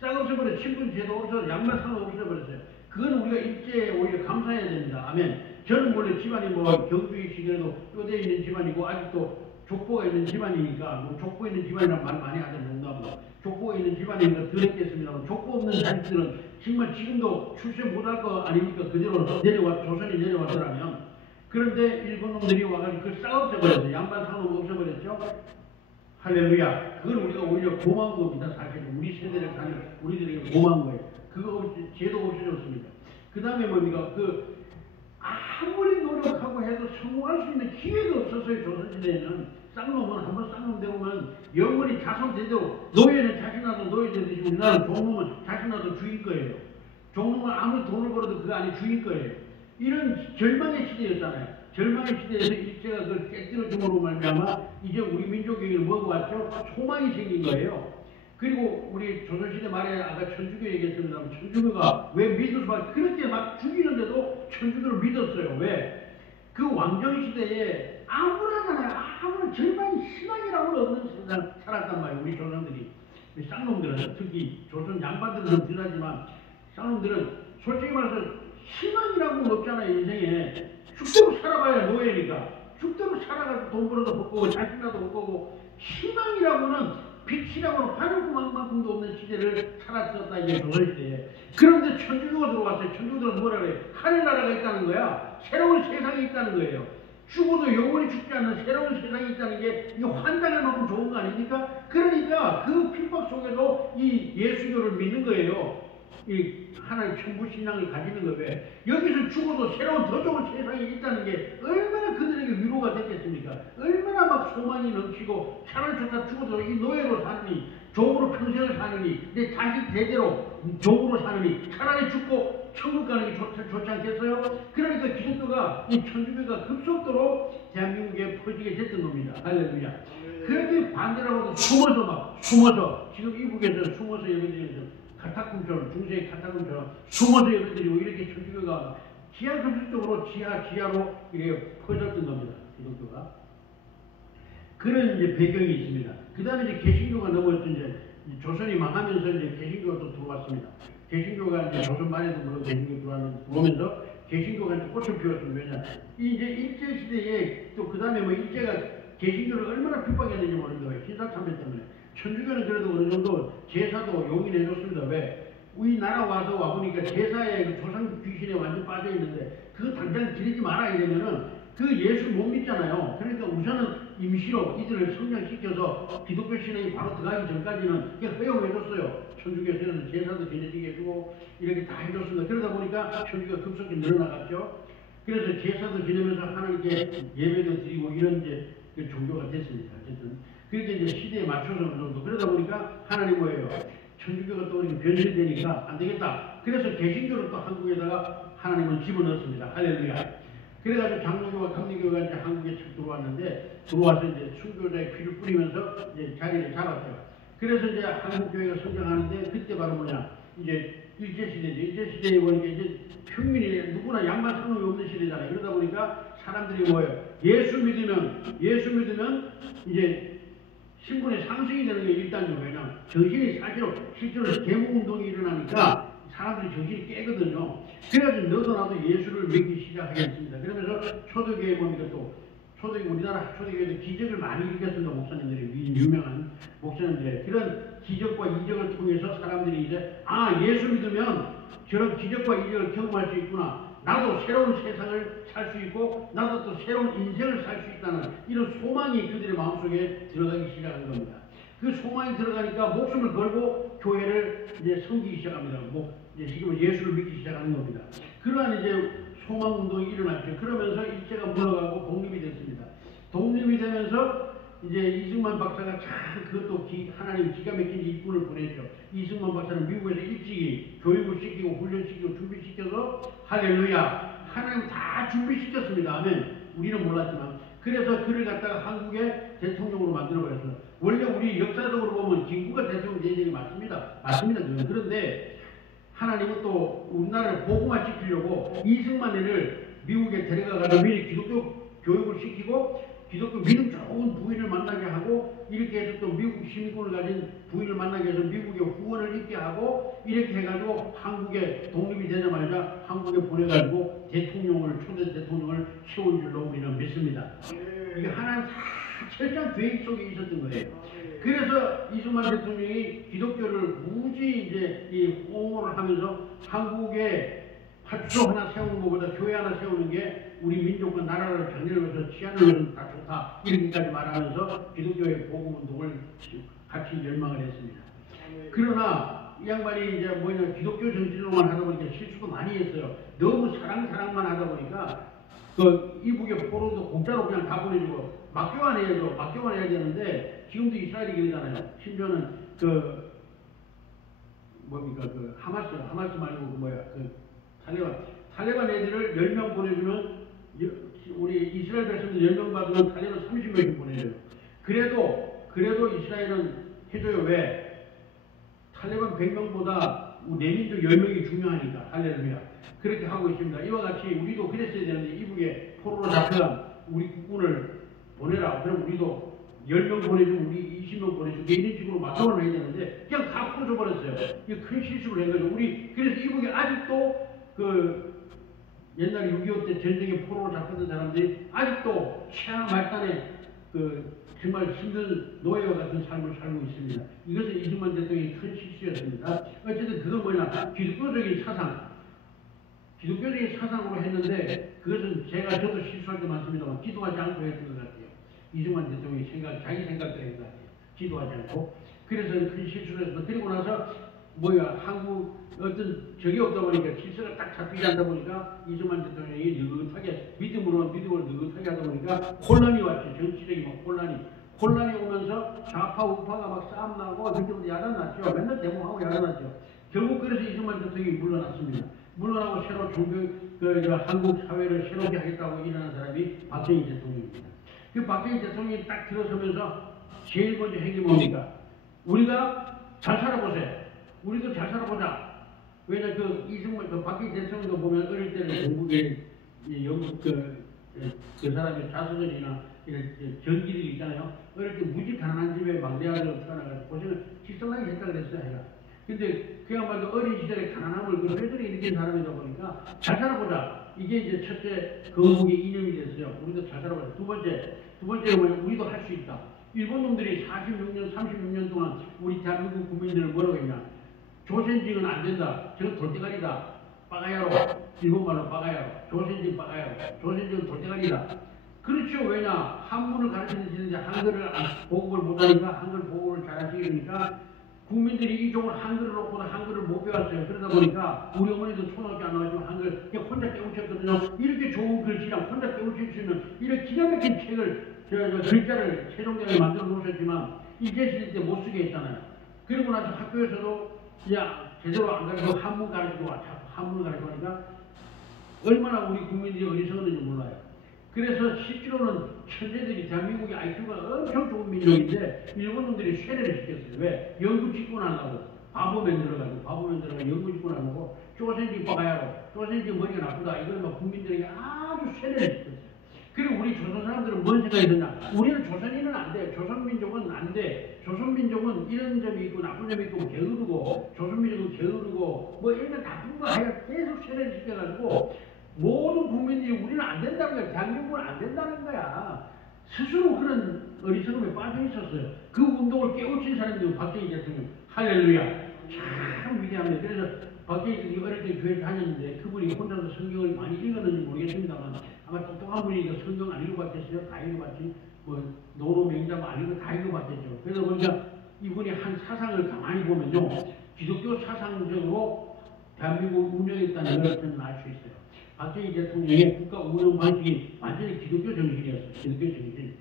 싹 없애버려. 신분 제도 없어서 양반 상을 없애버렸어요. 그건 우리가 일제에 오히려 감사해야 됩니다. 아멘. 저는 원래 집안이 경주이시더라도 뼈대 있는 집안이고 아직도 족보가 있는 집안이니까 족보 있는 집안이란 말 많이 하죠. 농담으로. 족보가 있는 집안이니까 들었겠습니다만 족보 없는 자식들은 정말 지금도 출세 못할 거 아닙니까? 그대로 조선이 내려왔더라면. 그런데 일본 놈들이 와가지고 그걸 싹 없애버렸어요. 양반 상을 없애버렸죠. 할렐루야. 그건 우리가 오히려 고마운 겁니다. 사실 우리 세대를 사는 우리들에게 고마운 거예요. 그거 제도 없어졌습니다. 그 다음에 뭡니까? 아무리 노력하고 해도 성공할 수 있는 기회가 없었어요. 조선시대에는. 쌍놈은 한번 쌍놈 되면 영원히 자손 제대로 노예는 자신나도 노예 되듯이 우리나라는 종놈은 자신나도 주인 거예요. 종놈은 아무리 돈을 벌어도 그거 아니 주인 거예요. 이런 절망의 시대였잖아요. 절망의 시대에서 일제가 그걸 깨뜨려 줌으로 말미암아 이제 우리 민족에게 뭐가 왔죠? 소망이 생긴 거예요. 그리고 우리 조선시대 말에 아까 천주교 얘기했습니다만 천주교가 왜 믿을 수밖에 그렇게 막 죽이는데도 천주교를 믿었어요. 왜? 그 왕정시대에 아무나 절망이 희망이라고는 없는 세상 살았단 말이에요. 우리 조상들이. 쌍놈들은, 특히 조선 양반들은 좀 덜하지만 쌍놈들은 솔직히 말해서 희망이라고는 없잖아요. 인생에 죽도록 살아봐야 노예니까 죽도록 살아가지고 돈 벌어도 못 거고 자식이라도 못 거고 희망이라고는 빛이라고는 발효구만큼도 없는 시대를 살았었다 이게 조선시대에. 그런데 천주교가 들어왔어요. 천주교들은 뭐라 그래요? 하늘나라가 있다는 거야. 새로운 세상이 있다는 거예요. 죽어도 영원히 죽지 않는 새로운 세상이 있다는 게 이거 환장할 만큼 좋은 거 아닙니까? 그러니까 그 핍박 속에도 이 예수교를 믿는 거예요. 이 하나님 천부 신앙을 가지는 거예요. 왜? 여기서 죽어도 새로운 더 좋은 세상이 있다는 게 얼마나 그들에게 위로가 됐겠습니까? 얼마나 막 소망이 넘치고 차라리 저다 죽어도 이 노예로 사느니 종으로 평생을 사느니 내 자식 대대로 종으로 사느니 차라리 죽고 천국 가는 게 좋지 않겠어요? 그러니까 기독교가 이 천주교가 급속도로 대한민국에 퍼지게 됐던 겁니다. 할렐루야. 그렇게 반대라고도 숨어서 지금 이북에서 숨어서 여러분들이 카타콤처럼 중세의 카타콤처럼 숨어서 여러분들이 이렇게 천주교가 지하급수적으로 지하로 이렇게 퍼졌던 겁니다. 기독교가. 그런 이제 배경이 있습니다. 그 다음에 이제 개신교가 넘어서 이제 조선이 망하면서 이제 개신교가 또 들어왔습니다. 개신교가 이제 조선 말에도 물론 개신교 들어오면서 개신교가 이제 꽃을 피웠습니다. 왜냐? 이제 일제시대에 또 그 다음에 뭐 일제가 개신교를 얼마나 핍박했는지 모르는 거예요. 신사참배 때문에. 천주교는 그래도 어느 정도 제사도 용인해줬습니다. 왜? 우리나라 와보니까 제사에 그 조상 귀신에 완전 빠져있는데 그거 당장 드리지 마라 이러면은 그 예수 못 믿잖아요. 그러니까 우선은 임시로 이들을 성장시켜서 기독교 신앙이 바로 들어가기 전까지는 허용해줬어요. 천주교에서는 제사도 지내지게 해주고 이렇게 다 해줬습니다. 그러다 보니까 천주교가 급속히 늘어나갔죠. 그래서 제사도 지내면서 하나님께 예배도 드리고 이런 이제 그 종교가 됐습니다. 어쨌든 그렇게 이제 시대에 맞춰서 어느 정도 그러다 보니까 하나님 뭐예요? 천주교가 또 이렇게 변질이 되니까 안 되겠다. 그래서 개신교를 또 한국에다가 하나님은 집어넣었습니다. 할렐루야. 그래가지고 장로교와 감리교가 이제 한국에 쭉 들어와서 이제 순교자의 피를 뿌리면서 이제 자리를 잡았죠. 그래서 이제 한국 교회가 성장하는데 그때 바로 뭐냐 이제 일제시대죠. 일제시대에 보니까 이제 평민이 누구나 양반 상관이 없는 시대잖아요. 그러다 보니까 사람들이 뭐예요? 예수 믿으면 이제 신분의 상승이 되는 게 1단계예요. 왜냐하면 정신이 실제로 계몽운동이 일어나니까 사람들이 정신이 깨거든요. 그래가지고 너도 나도 예수를 믿기 시작하겠습니다. 그러면서 초대교회 보니까 또 우리나라 초대교회도 기적을 많이 일으켰습니다. 목사님들이 유명한 목사님들의 그런 기적과 이적을 통해서 사람들이 이제 예수 믿으면 저런 기적과 이적을 경험할 수 있구나. 나도 새로운 세상을 살 수 있고 나도 또 새로운 인생을 살 수 있다는 이런 소망이 그들의 마음속에 들어가기 시작한 겁니다. 그 소망이 들어가니까 목숨을 걸고 교회를 이제 섬기기 시작합니다. 이제 지금은 예수를 믿기 시작하는 겁니다. 그러한 이제 소망 운동이 일어났죠. 그러면서 일제가 물러가고 독립이 됐습니다. 독립이 되면서 이제 이승만 박사가 참 그것도 하나님 기가 막힌 일꾼을 보냈죠. 이승만 박사는 미국에서 일찍이 교육을 시키고 훈련시키고 준비시켜서 할렐루야 하나님 다 준비시켰습니다. 아멘. 우리는 몰랐지만 그래서 그를 갖다가 한국의 대통령으로 만들어버렸어요. 원래 우리 역사적으로 보면 김구가 대통령 되는 게 맞습니다. 그런데 하나님은 또 우리나라를 복음화 시키려고 이승만을 미국에 데려가서 미리 기독교 교육을 시키고 기독교 믿음 좋은 부인을 만나게 하고 이렇게 해서 또 미국 시민권을 가진 부인을 만나게 해서 미국의 후원을 입게 하고 이렇게 해가지고 한국에 독립이 되자마자 한국에 보내가지고 초대 대통령을 세운 줄로 우리는 믿습니다. 이게 하나님 다 철저한 계획 속에 있었던 거예요. 그래서 이승만 대통령이 기독교를 무지 이제 이 옹호를 하면서 한국에 파출소 하나 세우는 것보다 교회 하나 세우는 게 우리 민족과 나라를 장려해서 치안을 위해서 다 좋다 이렇게까지 말하면서 기독교의 복음운동을 같이 열망을 했습니다. 그러나 이 양반이 이제 기독교 정신으로만 하다 보니까 실수도 많이 했어요. 너무 사랑만 하다 보니까 그 이북의 포로도 공짜로 그냥 다 보내주고 막교환 해야 되는데 지금도 이스라엘이 그러잖아요. 심지어는 그 하마스 말고 탈레반 애들을 10명 보내주면 우리 이스라엘 백성들 10명 받으면 탈레반 30명씩 보내줘요. 그래도 이스라엘은 해줘요. 왜? 탈레반 100명보다 내 민족 10명이 중요하니까. 할렐루야. 그렇게 하고 있습니다. 이와 같이 우리도 그랬어야 되는데 이북에 포로로 잡혀간 우리 국군을 보내라. 그럼 우리도 10명 보내주면 우리 20명 보내주고 이런 식으로 맞춰을 해야 되는데 그냥 다 풀어줘버렸어요. 이게 큰 실수를 해가지고 그래서 이분이 아직도 옛날 6.25 때 전쟁에 포로로 잡혔던 사람들이 아직도 최악 말단에 정말 힘든 노예와 같은 삶을 살고 있습니다. 이것은 이승만 대통령이 큰 실수였습니다. 어쨌든 그건 뭐냐, 기독교적인 사상으로 했는데 그것은 저도 실수할 때 많습니다만 기도하지 않고 했던 것 같아요. 이승만 대통령이 자기 생각대로 했던 것 같아요. 기도하지 않고. 그래서 큰 실수를 했습니다. 그리고 나서 한국 어떤 적이 없다 보니까 질서가 딱 잡히지 않다 보니까 이승만 대통령이 느긋하게 믿음으로 느긋하게 하다 보니까 혼란이 왔죠. 정치적인 혼란이 오면서 좌파 우파가 막 싸움 나고 그때부터 야단 났죠. 맨날 데모하고 야단 났죠. 결국 그래서 이승만 대통령이 물러났습니다. 물러나고 새로 한국 사회를 새롭게 하겠다고 일어난 사람이 박정희 대통령입니다. 그 박정희 대통령이 딱 들어서면서 제일 먼저 한 게 뭡니까? 우리가 잘 살아보세요. 우리도 잘 살아보자. 왜냐 박정희 대통령도 보면 어릴 때는 영국의 영국 그 사람의 자손들이나 이런 전기들이 있잖아요. 어릴 때 무지 가난한 집에 막내 아들로 태어나가지고 고생을 직성나게 했다 그랬어요. 해가. 근데 그야말로 어린 시절에 가난함을 그 회들이 일으킨 사람이다 보니까 잘 살아보자. 이게 이제 첫째 거국의 이념이 됐어요. 우리도 잘 살아보자. 두 번째는 뭐냐, 우리도 할 수 있다. 일본 놈들이 46년, 36년 동안 우리 대한민국 국민들을 뭐라고 했냐. 조선직은 안 된다. 저건 돌대가리다. 빠가야로. 일본말로 빠가야로. 조선직 빠가야로. 조선직은 돌대가리다. 그렇죠. 왜냐? 한문을 가르치는데 한글을 보급을 못하니까 한글 보급을 잘하시니까 국민들이 이쪽을 한글을 놓고도 한글을 못 배웠어요. 그러다 보니까 우리 어머니도 초등학교 안 나와가지고 한글 그냥 혼자 깨우쳤거든요. 이렇게 좋은 글씨랑 혼자 깨우칠 수 있는 이렇게 기가 막힌 책을 글자를 세종대왕이 만들어 놓으셨지만 일제시대 때 못 쓰게 했잖아요. 그리고 나서 학교에서도 제대로 안 가르치고 한문 가르치고 한문을 가르치고 하니까 얼마나 우리 국민들이 어리석었는지 몰라요. 그래서 실제로는 천재들이 대한민국의 IQ가 엄청 좋은 민족인데 일본 놈들이 쇠뇌를 시켰어요. 왜? 연구 직권하려고 바보 만들어가지고 연구 직권하려고 조선지 빠가야로 조선지 머리가 나쁘다 이걸 막 국민들에게 아주 쇠뇌를 시켰어요. 그리고 우리 조선 사람들은 뭔 생각이 드냐? 우리는 조선인은 안 돼. 조선민족은 안 돼. 조선민족은 이런 점이 있고 나쁜 점이 있고 게으르고 조선민족은 게으르고 뭐 이런 거 나쁜 거 하여 계속 쇠뇌를 시켜가지고 모든 국민들이 우리는 안 된다는 거야. 대한민국은 안 된다는 거야. 스스로 그런 어리석음에 빠져 있었어요. 그 운동을 깨우친 사람이 박정희 대통령. 할렐루야. 참 위대합니다. 그래서 박정희 대통령이 어릴 때 교회 다녔는데 그분이 혼자서 성경을 많이 읽었는지 모르겠습니다만 아마 똑똑한 분이니까 성경 안 읽어봤겠어요? 다 읽어봤지. 노로 맹자 안 읽어 다 읽어봤겠죠. 그래서 보니까 이분이 한 사상을 가만히 보면요. 기독교 사상적으로 대한민국을 운영했다는 걸 저는 알 수 있어요. 박정희 대통령의 국가 운영 방식이 완전히 기독교 정신이었어요. 기독교 정신.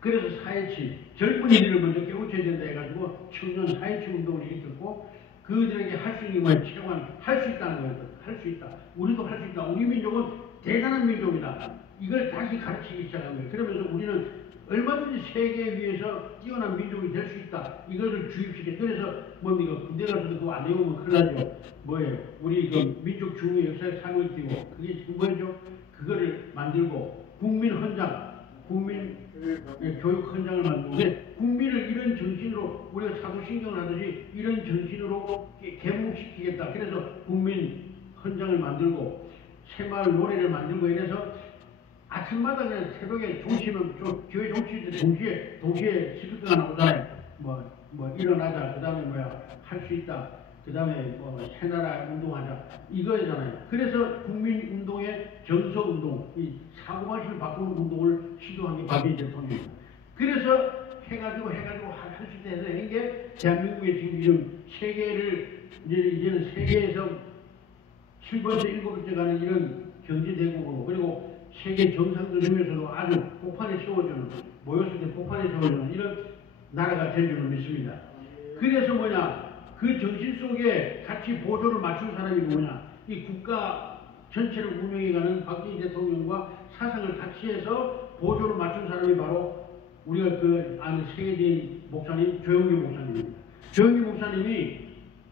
그래서 사회치, 젊은이들을 먼저 깨우쳐야 된다 해가지고 청년 사회치 운동을 일으켰고 그들에게 할 수 있는 걸 체험한, 할 수 있다는 거예요. 할 수 있다. 우리도 할 수 있다. 우리 민족은 대단한 민족이다. 이걸 다시 가르치기 시작한 거예요. 그러면서 우리는 얼마든지 세계 위에서 뛰어난 민족이 될 수 있다. 이거를 주입시켜. 그래서 뭡니까? 군대 가서도 그거 안 배우면 큰일 나죠. 뭐예요? 우리 민족 중의 역사에 상을 띄고 그게 지금 뭐죠? 그거를 만들고 국민 헌장, 국민 교육 헌장을 만들고 국민을 이런 정신으로 우리가 사도신경을 하듯이 이런 정신으로 개목시키겠다. 그래서 국민 헌장을 만들고 새마을 노래를 만들고 이래서 아침마다 그냥 새벽에 종치면 교회 종칠 때 동시에 시끄러가 나오잖아요. 뭐 일어나자. 그 다음에 할 수 있다. 그 다음에 새나라 운동하자. 이거잖아요. 그래서 국민운동의 정서운동, 이 사고방식을 바꾸는 운동을 시도한 게 박정희 대통령입니다. 그래서 해가지고 할 수 있다 해서 한 게 대한민국의 지금 세계를 이제는 세계에서 7번째, 7번째 가는 이런 경제대국으로 그리고 세계 정상들 중에서도 아주 폭판에 세워주는, 모였을 때 폭판에 세워주는 이런 나라가 될 줄을 믿습니다. 그래서 그 정신 속에 같이 보조를 맞춘 사람이 뭐냐? 이 국가 전체를 운영해가는 박정희 대통령과 사상을 같이 해서 보조를 맞춘 사람이 바로 우리가 아는 세계적인 목사님 조영기 목사님입니다. 조영기 목사님이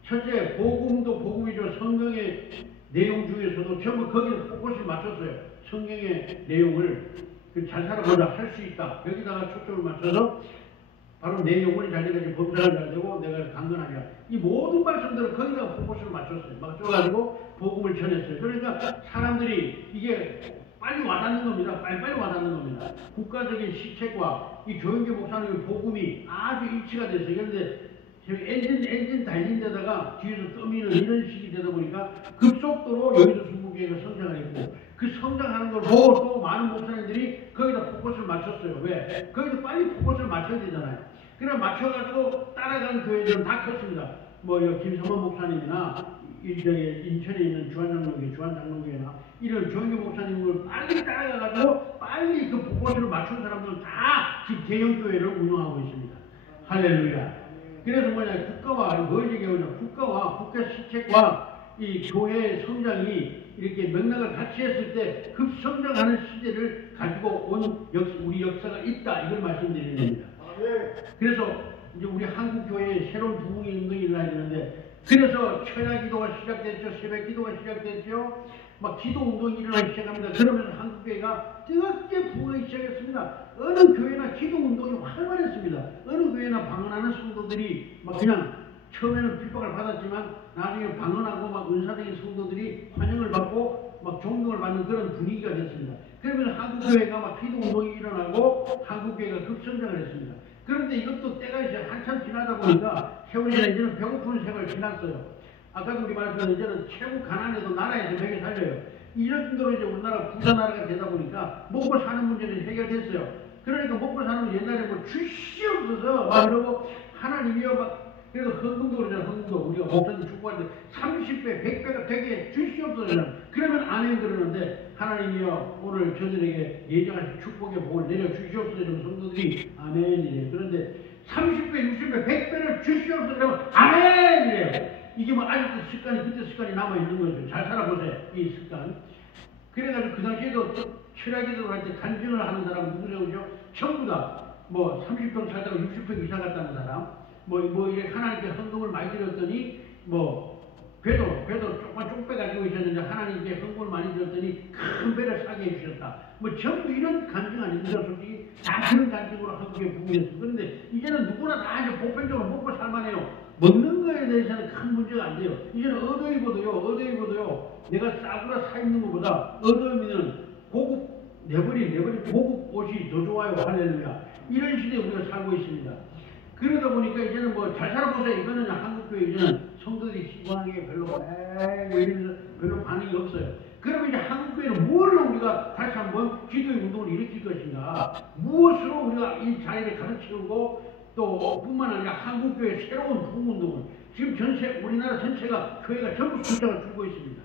첫째 복음도 복음이죠. 성경의 내용 중에서도 전부 거기에 포커스를 맞췄어요. 성경의 내용을 잘 살아보자, 할 수 있다. 여기다가 초점을 맞춰서 바로 내 영혼이 잘 되고 범사가 잘 되고 내가 강건하냐. 이 모든 말씀들을 거기다가 포커스를 맞췄어요. 맞춰가지고 복음을 전했어요. 그러니까 사람들이 이게 빨리 와닿는 겁니다. 빨리빨리 와닿는 겁니다. 국가적인 시책과 이 조영기 목사님의 복음이 아주 일치가 됐어요. 그런데 엔진 달린 데다가 뒤에서 떠미는 이런 식이 되다 보니까 급속도로 여기서 순국교회가 성장을 했고 그 성장하는 걸 보고 또 많은 목사님들이 거기다 포커스를 맞췄어요. 왜? 거기다 빨리 포커스를 맞춰야 되잖아요. 그래 맞춰가지고 따라간 교회들은 다 컸습니다. 뭐 김성원 목사님이나 인천에 있는 주한장로교회나 이런 조영기 목사님을 빨리 따라가가지고 빨리 그 포커스를 맞춘 사람들은 다 지금 대형교회를 운영하고 있습니다. 할렐루야. 그래서 뭐냐, 국가와 뭘 얘기하냐, 국가와 국가 시책과 이 교회의 성장이 이렇게 맥락을 같이 했을 때 급성장하는 시대를 가지고 온 우리 역사가 있다, 이걸 말씀드리는 겁니다. 그래서 이제 우리 한국 교회에 새로운 부흥의 운동이 일어나야 되는데, 그래서 철야 기도가 시작됐죠, 새벽 기도가 시작됐죠, 막 기도 운동이 일어나기 시작합니다. 그러면서 한국 교회가 뜨겁게 부흥하기 시작했습니다. 어느 교회나 기도 운동이 활발했습니다. 어느 교회나 방언하는 성도들이 막 그냥 처음에는 핍박을 받았지만 나중에 방언하고 막 은사적인 성도들이 환영을 받고 막 존경을 받는 그런 분위기가 됐습니다. 그러면서 한국 교회가 막 기도 운동이 일어나고 한국 교회가 급성장을 했습니다. 그런데 이것도 때가 이제 한참 지나다 보니까 세월이 이제는 배고픈 세월 지났어요. 아까도 우리 말했지만 이제는 최고 가난해도 나라에서 먹여 살려요. 이런 정도로 이제 우리나라 부자 나라가 되다 보니까 먹고 사는 문제는 해결됐어요. 그러니까 먹고 사는 건 옛날에 뭐 주시옵소서 막 이러고 하나님이여 막 그래서 헌금도 그러잖아. 헌금도 우리가 목사님 축복할 때 30배, 100배가 되게 주시옵소서. 그러면 아멘 그러는데 하나님이여 오늘 저들에게 예정하신 축복의 복을 내려 주시옵소서. 이러면 성도들이 아멘이래요. 그런데 30배, 60배, 100배를 주시옵소서. 그러면 아멘이래요. 이게 뭐 아직도 습관이 그때 습관이 남아있는 거죠. 잘 살아보세요. 이 습관. 그래가지고 그 당시에도 철야기도를 할 때 간증을 하는 사람은 누구죠? 전부 다 뭐 30평 살다가 60평 이사 갔다는 사람, 뭐 이렇게 하나님께 헌금을 많이 드렸더니 뭐 배도 조금만 쪽배 가지고 있었는데 하나님께 헌금을 많이 드렸더니 큰 배를 사게 해주셨다. 뭐 전부 이런 간증 아닙니다. 솔직히 다 그런 간증으로 한국에 부흥했어요. 그런데 이제는 누구나 다 이제 보편적으로 먹고 살만해요. 먹는 거에 대해서는 큰 문제가 안 돼요. 이제는 얻어입어도요, 내가 싸구려 사 입는 것보다 얻어입으면 고급 내버린 고급 옷이 더 좋아요. 할렐루야. 이런 시대에 우리가 살고 있습니다. 그러다 보니까 이제는 뭐 잘 살아보세요. 이거는 한국교회 이제는 성도들이 시원하게 별로 이러면서 별로 반응이 없어요. 그러면 이제 한국교회는 무엇으로 우리가 다시 한번 기도의 운동을 일으킬 것인가? 무엇으로 우리가 이 자리를 가르치고 또 뿐만 아니라 한국교회의 새로운 부흥운동을 지금 우리나라 전체가 교회가 전부 숫자가 줄고 있습니다.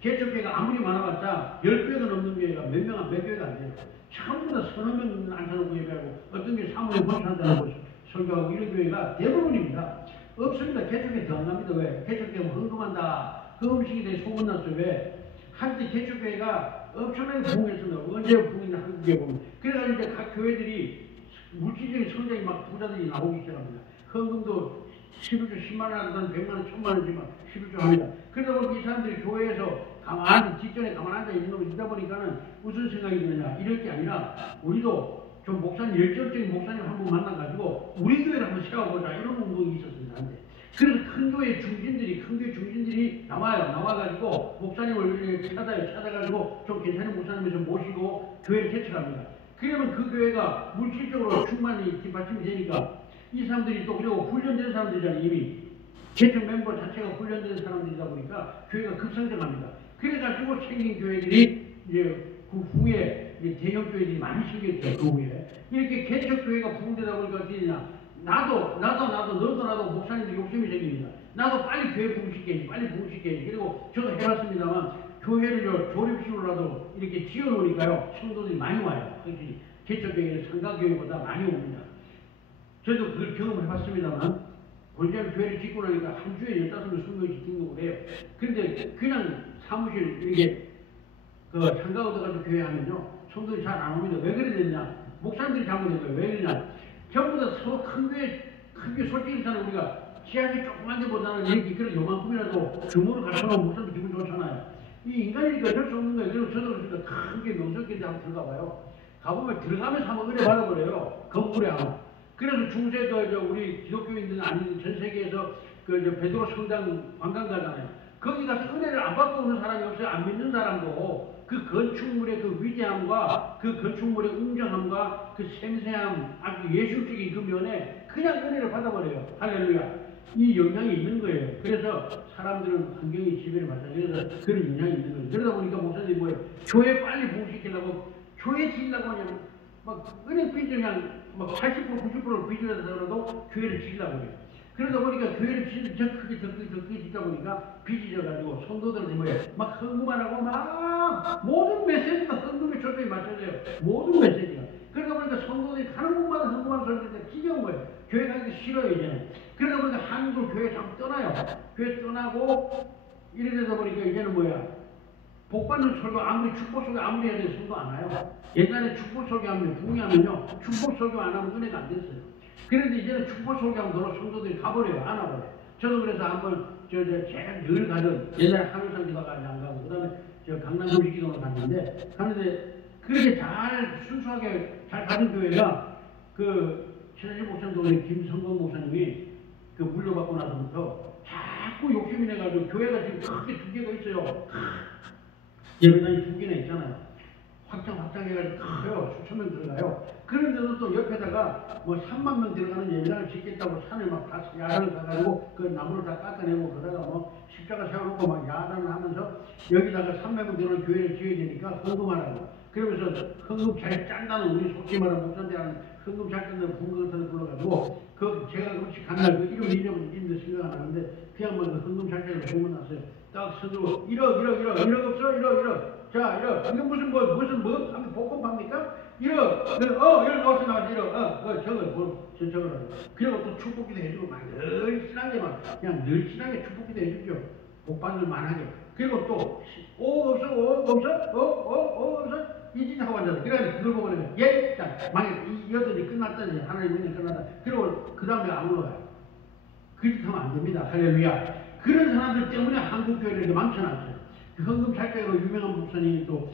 개척교회가 아무리 많아봤자 10교회가 넘는 교회가 몇 교회가 안 돼요. 전부 다 서너 명 앉아놓고 예배하고 어떤 게 사무에 벌써 앉아놓고 설교하고 이런 교회가 대부분입니다. 없습니다. 개척교회 더 안 갑니다. 왜? 개척교회 헌금한다. 그 음식에 대해 소문났어요. 왜? 한때 개척교회가 엄청나게 부흥했습니다. 언제 부흥이나 한국에 보면. 그래가지고 이제 각 교회들이 물질적인 성장이 막 부자들이 나오기 시작합니다. 헌금도 11조 10만 원 하던 100만 원, 1000만 원씩 막 11조 합니다. 그러다 보니 이 사람들이 교회에서 뒷전에 가만 앉아 있는 거 있다 보니까는 무슨 생각이 드느냐. 이럴 게 아니라 우리도 좀 목사님, 열정적인 목사님 한 분 만나가지고 우리 교회를 한번 세워보자. 이런 운동이 있었습니다. 그래서 큰 교회 중진들이 나와가지고 목사님을 찾아가지고 좀 괜찮은 목사님을 좀 모시고 교회를 개척합니다. 그러면 그 교회가 물질적으로 충만히 뒷받침이 되니까 이 사람들이 또 그리고 훈련된 사람들이잖아요. 이미 개척 멤버 자체가 훈련된 사람들이다 보니까 교회가 급성장합니다. 그래가지고 생긴 교회들이 이제 그 후에 이제 대형 교회들이 많이 생겼죠. 그 후에 이렇게 개척 교회가 부흥되다 보니까 어떻게 되냐? 너도 목사님들 욕심이 생깁니다. 나도 빨리 교회 부흥시켜야지, 빨리 부흥시켜야지. 그리고 저도 해봤습니다만 교회를 조립식으로라도 이렇게 지어놓으니까요, 성도들이 많이 와요. 특히 개척교회는 상가교회보다 많이 옵니다. 저도 그걸 경험해봤습니다만, 본전 교회를 짓고 나니까 한 주에 15명, 20명씩 등록을 해요. 근데 그냥 사무실 이렇게 상가 얻어가지고 교회 하면요, 성도들이 잘 안 옵니다. 왜 그래 됐냐? 목사님들이 잘못된 거예요. 왜 그러냐? 전부 다 서로 큰 교회 솔직히 사는 우리가 지하실 조그만 데보다는 이렇게 그런 요만큼이라도 규모를 갖춰놓으면 목사님도 기분 좋잖아요. 이 인간이니까 어쩔 수 없는 거예요. 그래서 저도 그러니까 큰 게 명석인데 한번 들어가 봐요. 가보면 들어가면서 한번 은혜 받아버려요. 건물에 한번. 그래서 중세 우리 기독교인들은 아닌 전 세계에서 베드로 성당 관광 가잖아요. 거기 가서 은혜를 안 받고 오는 사람이 없어요. 안 믿는 사람도 그 건축물의 그 위대함과 그 건축물의 웅장함과 그 섬세함, 아주 예술적인 그 면에 그냥 은혜를 받아버려요. 할렐루야. 이 영향이 있는 거예요. 그래서 사람들은 환경이 지배를 받잖아요. 그래서 그런 영향이 있는 거예요. 그러다 보니까 목사님이 뭐예요? 교회 빨리 부흥시키려고 교회 지으려고 하냐면 막 은행 빚을 그냥 막 80% 90%를 빚을 하더라도 교회를 지으려고 해요. 그러다 보니까 교회를 짓는 더 크게 짓다 보니까 빚이 져가지고 성도들은 뭐예요? 막 헌금만 하고 막 모든 메시지가 헌금에 초점이 맞춰져요. 모든 메시지가. 그러다 보니까 성도들이 가는 곳마다 헌금하는 소리가 지겨운 거예요. 교회 가기 싫어요 이제는. 그러다 보니까 한국 교회 좀 떠나요. 교회 떠나고 이래 되다 보니까 이제는 뭐야? 복 받는 설교 아무리 축복 설교 아무리 해야 돼도 성도 안 와요. 옛날에 축복 설교하면 부흥하면요 축복 설교 안 하면 은혜가 안 됐어요. 그런데 이제는 축복 설교하면 너로 성도들이 가버려요. 안 와버려요. 저도 그래서 한번 제가 늘 가던 옛날에 하늘산 기도까지 안 가고 그 다음에 강남 금식기도를 갔는데 그렇게 잘 순수하게 잘 가는 교회가 신하실 목사님도 김성건 목사님이 물려받고 나서부터 자꾸 욕심이 내가지고 교회가 지금 크게 두 개가 있어요. 예배당이 두 개나 있잖아요. 확장해가지고 커요. 수천 명 들어가요. 그런데도 또 옆에다가 뭐 3만 명 들어가는 예배당을 짓겠다고 산을 막 다 야단을 가가지고 그 나무를 다 깎아내고 그러다가 뭐 십자가 세워놓고 막 야단을 하면서 여기다가 300명 들어가는 교회를 지어야 되니까 헌금하라고. 그러면서 헌금 잘 짠다는 우리 솔직히 말하면 목사님들하는 헌금 잘 짠다는 분거를 불러가지고 제가 혹시 간날 이름 잊어버리는데 생각 안 하는데 그냥 뭐 헌금 잘 짠다고 소문 났어요. 딱 서로 1억 없어? 1억. 자, 1억. 이거 무슨 볶음 팝니까? 1억. 1억 나왔어. 1억. 적어라. 그리고 또 축복기도 해주고, 막 늘 신하게 그냥 늘 신하게 축복기도 해주죠. 복받을 만하게. 그리고 또, 5억 없어? 이 짓 하고 앉아서. 그래가지고 그걸 보고 내가, 예? 자, 만약에 이어들이 끝났다니. 하나님 은혜 끝났다. 그리고 그 다음에 안 올라가요. 그 짓 하면 안 됩니다. 할렐루야. 그런 사람들 때문에 한국교회를 이렇게 망쳐놨어요. 헌금 잘자로 유명한 목사님이 또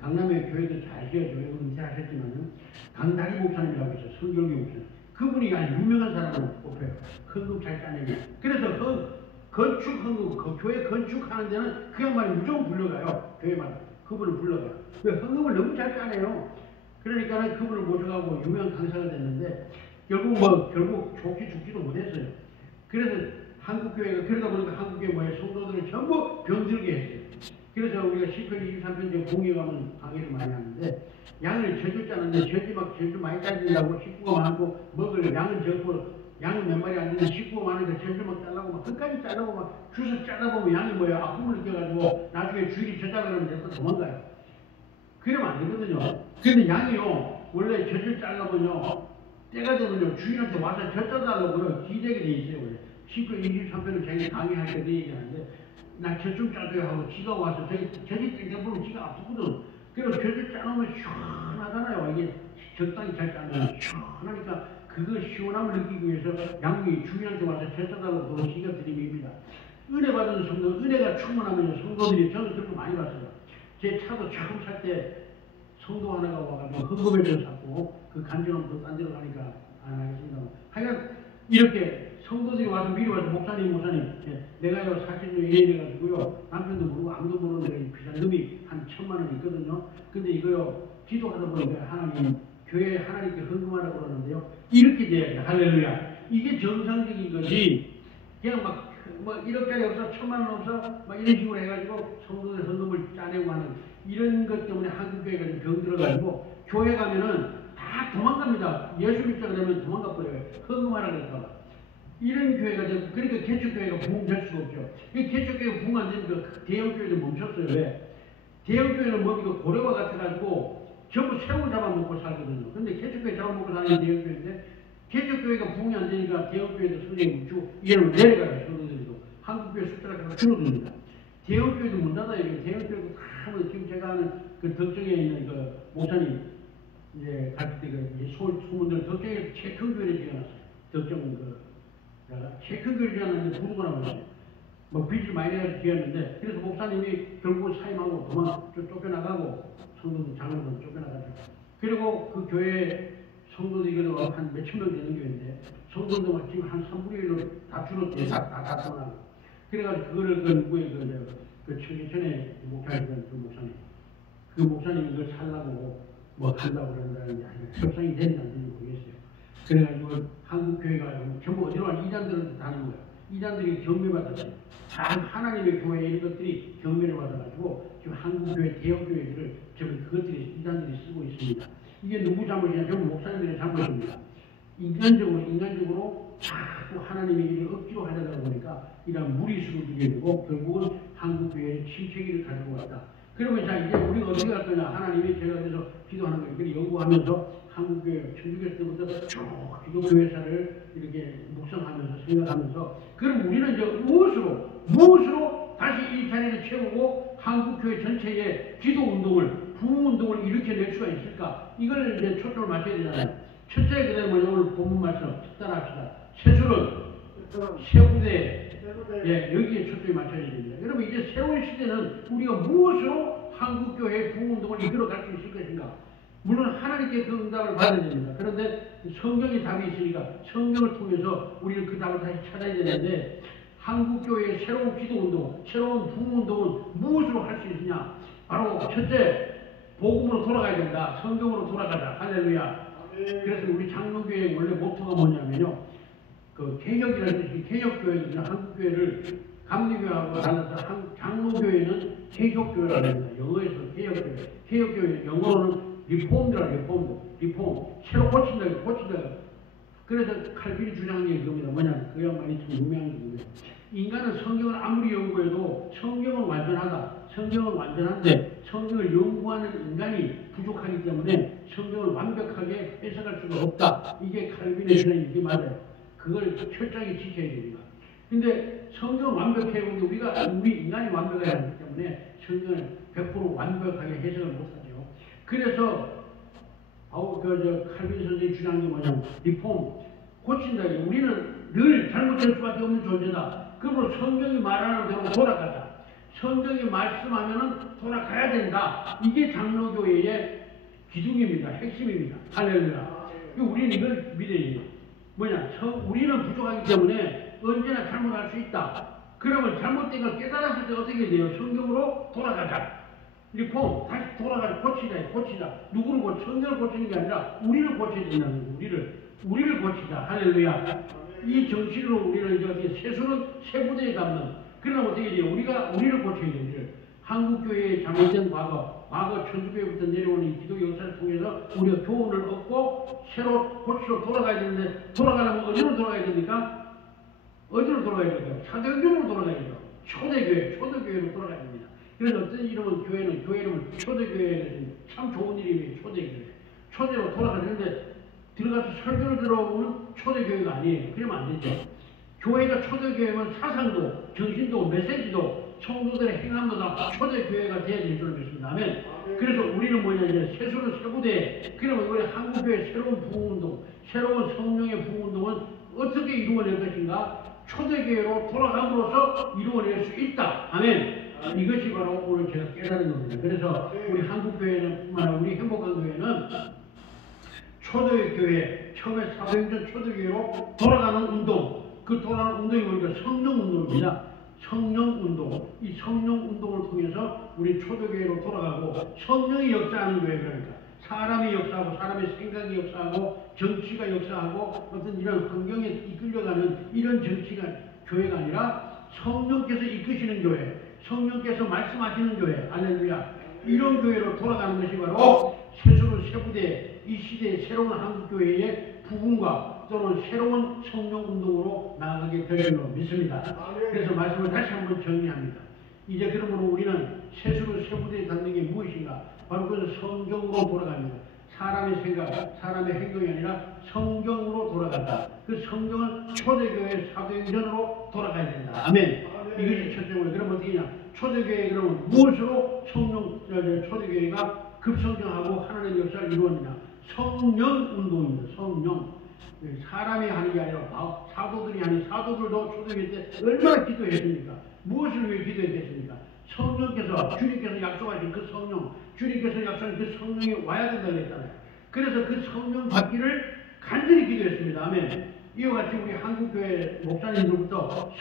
강남의 교회도 잘 지어줘요. 은퇴하셨지만은 강다리 목사님이라고 있어요. 성결교 목사님. 그분이 아주 유명한 사람으로 뽑혀요. 헌금 잘 짜내기. 그래서 건축 헌금, 교회 건축하는 데는 그 양반이 무조건 불러가요. 교회만. 그분을 불러가요. 헌금을 너무 잘 짜내요. 그러니까 그분을 모셔가고 유명한 강사가 됐는데 결국 좋게 죽지도 못했어요. 그래서 한국교회가 그러다 보니까 한국교회 성도들을 전부 병들게 했어요. 그래서 우리가 시편 23편 공에 가면 강의를 많이 하는데 양을 젖을 짜는데 젖이 많이 짜진다고 식구가 많고 먹을 양은 적고 양은 몇 마리 안 되는데 식구가 많으니까 젖을 막 잘라고 막 끝까지 잘라고 막 주워 짜다 보면 양이 아픔을 느껴가지고 나중에 주인이 젖자라 그러면 또 도망가요. 그러면 안 되거든요. 근데 양이요 원래 젖을 잘라보면요 때가 되면요 주인한테 와서 젖자달라고요 기대게 돼 있어요. 원래. 시편 23편을 자기 강의할 때 얘기하는데 나 젖 좀 짜줘야 하고 지가 와서 젖이 땡겨 보면 지가 아프거든. 그래서 젖을 짜놓으면 시원하잖아요. 이게 적당히 잘 짜면 시원하니까 그거 시원함을 느끼기 위해서 양이 주인한테 와서 젖 짜달라고 지가 드림입니다. 은혜 받은 성도, 은혜가 충만하면 성도들이 저는 그렇게 많이 봤어요. 제 차도 처음 살 때 성도 하나가 와가지고 헌금해서 샀고 그 간절함도 딴 데로 가니까 안 하겠습니다. 하여간 이렇게 성도들이 와서 미리 와서 목사님 내가요 사실은 이래가지고요 남편도 모르고 아무도 모르는 비상금이 한 1,000만 원 있거든요. 근데 이거요 기도하다 보니까 하나님 교회에 하나님께 헌금하라고 그러는데요 이렇게 돼야 돼요. 할렐루야. 이게 정상적인 거지 그냥 막 1억짜리 없어 1,000만 원 없어 막 이런 식으로 해가지고 성도들 헌금을 짜내고 하는 이런 것 때문에 한국교회가 좀 병들어가지고 교회 가면은 다 도망갑니다. 예수 믿자 그러면 도망가 버려요. 헌금하라 그럴까봐. 이런 교회가 되고 그러니까 개척교회가 부흥될 수가 없죠. 개척교회가 부흥 안 되니까 대형교회도 멈췄어요. 왜? 대형교회는 이거 고래와 같아가지고 전부 새우 잡아먹고 살거든요. 근데 개척교회 잡아먹고 사는 대형교회인데 개척교회가 부흥이 안 되니까 대형교회도 성령이 멈추고 이제는 내려가요. 성도들도 한국교회 숫자가 계속 줄어듭니다. 대형교회도 문 닫아요. 대형교회도 다 지금 제가 하는 그 덕정에 있는 그 목사님 이제 갔을 때 소문들 덕정에 최큰 교회를 지어놨어요. 덕정 최큰 교회를 지어놨는데 부르거나 그러죠. 빚을 많이 내가지고 지었는데 그래서 목사님이 결국 사임하고 쫓겨나가고 성도들 장로들 쫓겨나가죠. 그리고 그 교회 성도들이 한 몇천 명 되는 교회인데 성도들 막 지금 한 3분의 1로 다 줄었대요. 다 떠나고. 그래가지고 그거를 그 누구의 그 청계천에 목사님 그 목사님이 그걸 살라고 뭐 한다고 그런다는데 협상이 됐는지 안 됐는지 모르겠어요. 그래가지고 한국 교회가 전부 어디로 와 이단들한테 다는 거예요. 이단들이 경매받았어요. 다 하나님의 교회 이런 것들이 경매를 받아가지고 지금 한국 교회 대형 교회들을 지금 그것들이 이단들이 쓰고 있습니다. 이게 누구 잘못이냐? 전부 목사님들의 잘못입니다. 인간적으로 자꾸 하나님의 일을 억지로 하려다 보니까 이런 무리수를 두게 되고 결국은 한국 교회의 침체기를 가지고 왔다. 그러면 자 이제 우리가 어떻게 할 거냐? 하나님이 제가 그래서 기도하는 거예요. 그걸 연구하면서 한국 교회 천주교 때부터 쭉 기독교회사를 이렇게 묵상하면서 생각하면서 그럼 우리는 이제 무엇으로 다시 이 자리를 채우고 한국 교회 전체의 기도 운동을 부흥 운동을 일으켜낼 수가 있을까? 이걸 이제 초점을 맞춰야 되잖아요. 첫째 그다음에 뭐냐 오늘 본문 말씀 따라합시다. 세술은 세부대 예, 여기에 초점이 맞춰야 됩니다. 여러분 이제 새로운 시대는 우리가 무엇으로 한국교회 부흥운동을 이끌어갈 수 있을 것인가? 물론 하나님께 그 응답을 받아야 됩니다. 그런데 성경에 답이 있으니까 성경을 통해서 우리는 그 답을 다시 찾아야 되는데 한국교회의 새로운 기도운동, 새로운 부흥운동은 무엇으로 할 수 있느냐? 바로 첫째 복음으로 돌아가야 된다. 성경으로 돌아가자. 할렐루야. 그래서 우리 장로교회의 원래 모토가 뭐냐면요. 그 개혁이라는 뜻이 개혁교회는 한국교회를 감리교회하고 달라서 장로교회는 개혁교회라고 합니다. 영어에서 개혁교회. 개혁교회 영어로는 리폼. 새로 고친다. 그래서 칼빈이 주장한 게 그겁니다. 뭐냐면 그 양반이 참 유명한 겁니다. 인간은 성경을 아무리 연구해도 성경은 완전한데 성경을 연구하는 인간이 부족하기 때문에 성경을 완벽하게 해석할 수가 없다. 이게 칼빈의 주장이 이게 맞아요. 그걸 철저하게 지켜야 됩니다. 근데 성경은 완벽해야 하는데 우리 인간이 완벽해야 하기 때문에 성경을 100% 완벽하게 해석을 못하죠. 그래서 칼빈 선생님이 주장한 게 뭐냐면 리폼, 고친다. 우리는 늘 잘못될 수밖에 없는 존재다. 그러므로 성경이 말하는 대로 돌아가자. 성경이 말씀하면은 돌아가야 된다. 이게 장로교회의 기둥입니다. 핵심입니다. 할렐루야. 우리는 이걸 믿어야 돼요. 우리는 부족하기 때문에 언제나 잘못할 수 있다. 그러면 잘못된 걸 깨달았을 때 어떻게 돼요? 성경으로 돌아가자. 리폼, 다시 돌아가자. 고치자. 누구를 고쳐? 성경을 고치는 게 아니라 우리를 고쳐야 된다는 거예요. 우리를 고치자. 할렐루야. 이 정신으로 우리는 이제 세수는 세부대에 담는 그러면 어떻게 돼요? 우리를 고쳐야 돼요. 한국교회의 잘못된 과거 천주교회부터 내려오는 이 기독 역사를 통해서 우리가 교훈을 얻고 새로 고치로 돌아가야 되는데 돌아가려면 어디로 돌아가야 됩니까? 어디로 돌아가야 될까요? 사도행전으로 돌아가야죠. 초대교회로 돌아가야 됩니다. 그래서 어떤 이름은 교회 이름은 초대교회는 참 좋은 이름이에요. 초대로 돌아가는데 들어가서 설교를 들어보면 초대교회가 아니에요. 그러면 안 되죠. 교회가 초대교회면 사상도, 정신도, 메시지도, 성도들의 행함도 다 초대교회가 돼야 될 줄 믿습니다. 아멘. 그래서 우리는 이제 세수를 세부대. 그러면 우리 한국교회의 새로운 부흥운동, 새로운 성령의 부흥운동은 어떻게 이루어낼 것인가? 초대교회로 돌아감으로써 이루어낼 수 있다. 아멘. 이것이 바로 오늘 제가 깨달은 겁니다. 그래서 우리 한국교회는 우리 행복한교회는 초대교회, 처음에 사도행전 초대교회로 돌아가는 운동, 그 돌아가는 운동이 뭐니까 성령운동입니다. 성령운동, 이 성령운동을 통해서 우리 초대교회로 돌아가고 성령이 역사하는 교회 그러니까 사람이 역사하고 사람의 생각이 역사하고 정치가 역사하고 어떤 이런 환경에 이끌려가는 이런 정치가 교회가 아니라 성령께서 이끄시는 교회, 성령께서 말씀하시는 교회, 할렐루야. 이런 교회로 돌아가는 것이 바로 세수로 세부대 이 시대의 새로운 한국교회의 부흥과 또는 새로운 성령운동으로 나아가게 될 줄로 믿습니다. 그래서 말씀을 다시 한번 정리합니다. 이제 그러므로 우리는 세수로 세부대에 갖는 게 무엇인가? 바로 그것은 성경으로 돌아갑니다. 사람의 생각, 사람의 행동이 아니라 성경으로 돌아간다. 그 성경은 초대교회 사도행전으로 돌아가야 된다. 아멘. 이것이 첫째고요. 그럼 어떻게 하냐? 초대교회 그러면 무엇으로 초대교회가 급성장하고 하나님의 역사를 이루었느냐? 성령운동입니다. 성령. 사람이 하는 게 아니라 사도들이 하는 사도들도 초대교회 때 얼마나 기도했습니까? 무엇을 위해 기도했겠습니까? 성령께서 주님께서 약속하신 그 성령, 주님께서 약속하신 그 성령이 와야 된다고 했잖아요. 그래서 그 성령 받기를 간절히 기도했습니다. 아멘. 이와 같이 우리 한국교회 목사님들부터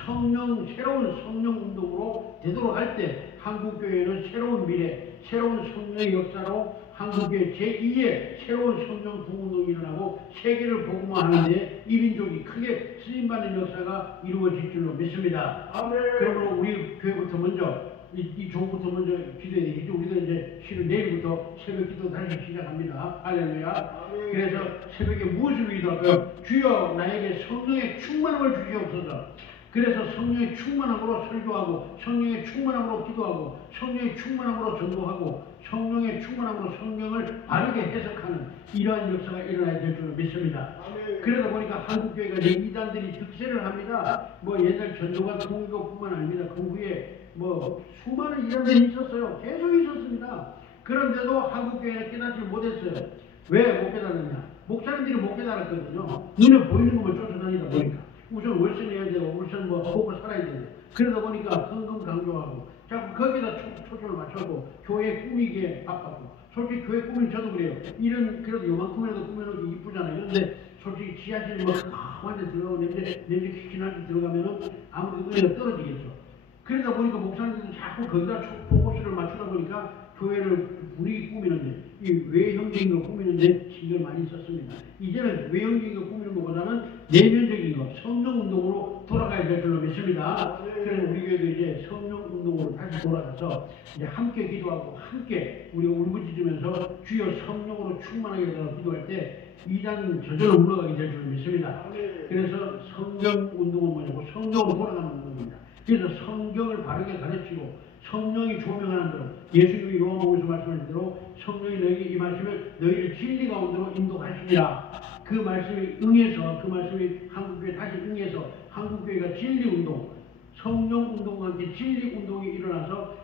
새로운 성령 운동으로 되도록 할 때 한국교회는 새로운 미래, 새로운 성령의 역사로 한국교회 제2의 새로운 성령 부흥운동이 일어나고 세계를 복음화하는데 이 민족이 크게 쓰임받는 역사가 이루어질 줄로 믿습니다. 그러므로 우리 교회부터 먼저 이 조부터 먼저 기도해야 되겠죠. 우리가 이제 실은 내일부터 새벽 기도 다시 시작합니다. 할렐루야. 그래서 새벽에 무엇을 기도할까요? 주여 나에게 성령의 충만함을 주시옵소서. 그래서 성령의 충만함으로 설교하고 성령의 충만함으로 기도하고 성령의 충만함으로 전도하고 성령의 충만함으로 성경을 바르게 해석하는 이러한 역사가 일어나야 될 줄 믿습니다. 그러다 보니까 한국교회가 이제 이단들이 득세를 합니다. 뭐 옛날 전도관 통일교뿐만 아닙니다. 그 후에 뭐 수많은 이단들이 있었어요. 계속 있었습니다. 그런데도 한국교회는 깨닫지 못했어요. 왜 못 깨달았냐? 목사님들이 못 깨달았거든요. 눈에 보이는 것만 쫓아다니다 보니까. 우선 월세 내야 되고 우선 뭐 먹고 살아야 되고 그러다 보니까 헌금 강조하고 자꾸 거기다 초점을 맞춰고 교회 꾸미기에 바빴고 솔직히 교회 꾸미는 저도 그래요. 이런 그래도 요만큼이라도 꾸며놓기 이쁘잖아요. 그런데 솔직히 지하실 뭐 완전 들어가고 냄새 퀴퀴나게 들어가면은 아무래도 은혜가 떨어지겠죠. 그러다 보니까 목사님들도 자꾸 거기다 포커스를 맞추다 보니까 교회를 분위기 꾸미는데 이 외형적인 거 꾸미는데 신경을 많이 썼습니다. 이제는 외형적인 거 꾸미는 것보다는 내면적인 거 성령 운동으로 돌아가야 될 줄로 믿습니다. 그래서 우리 교회도 이제 성령 운동으로 다시 돌아가서 이제 함께 기도하고 함께 우리가 울부짖으면서 주여 성령으로 충만하게 해서 기도할 때 이단 저절로 물러가게 될 줄로 믿습니다. 그래서 성령 운동은 뭐냐고 성령으로 돌아가는 운동입니다. 그래서 성경을 바르게 가르치고 성령이 조명하는 대로 예수님이 요한복음에서 말씀하신 대로 성령이 너희에게 임하시면 너희를 진리 가운데로 인도하시리라. 그 말씀에 응해서 그 말씀이 한국교회 다시 응해서 한국교회가 진리운동 성령 운동과 함께 진리운동이 일어나서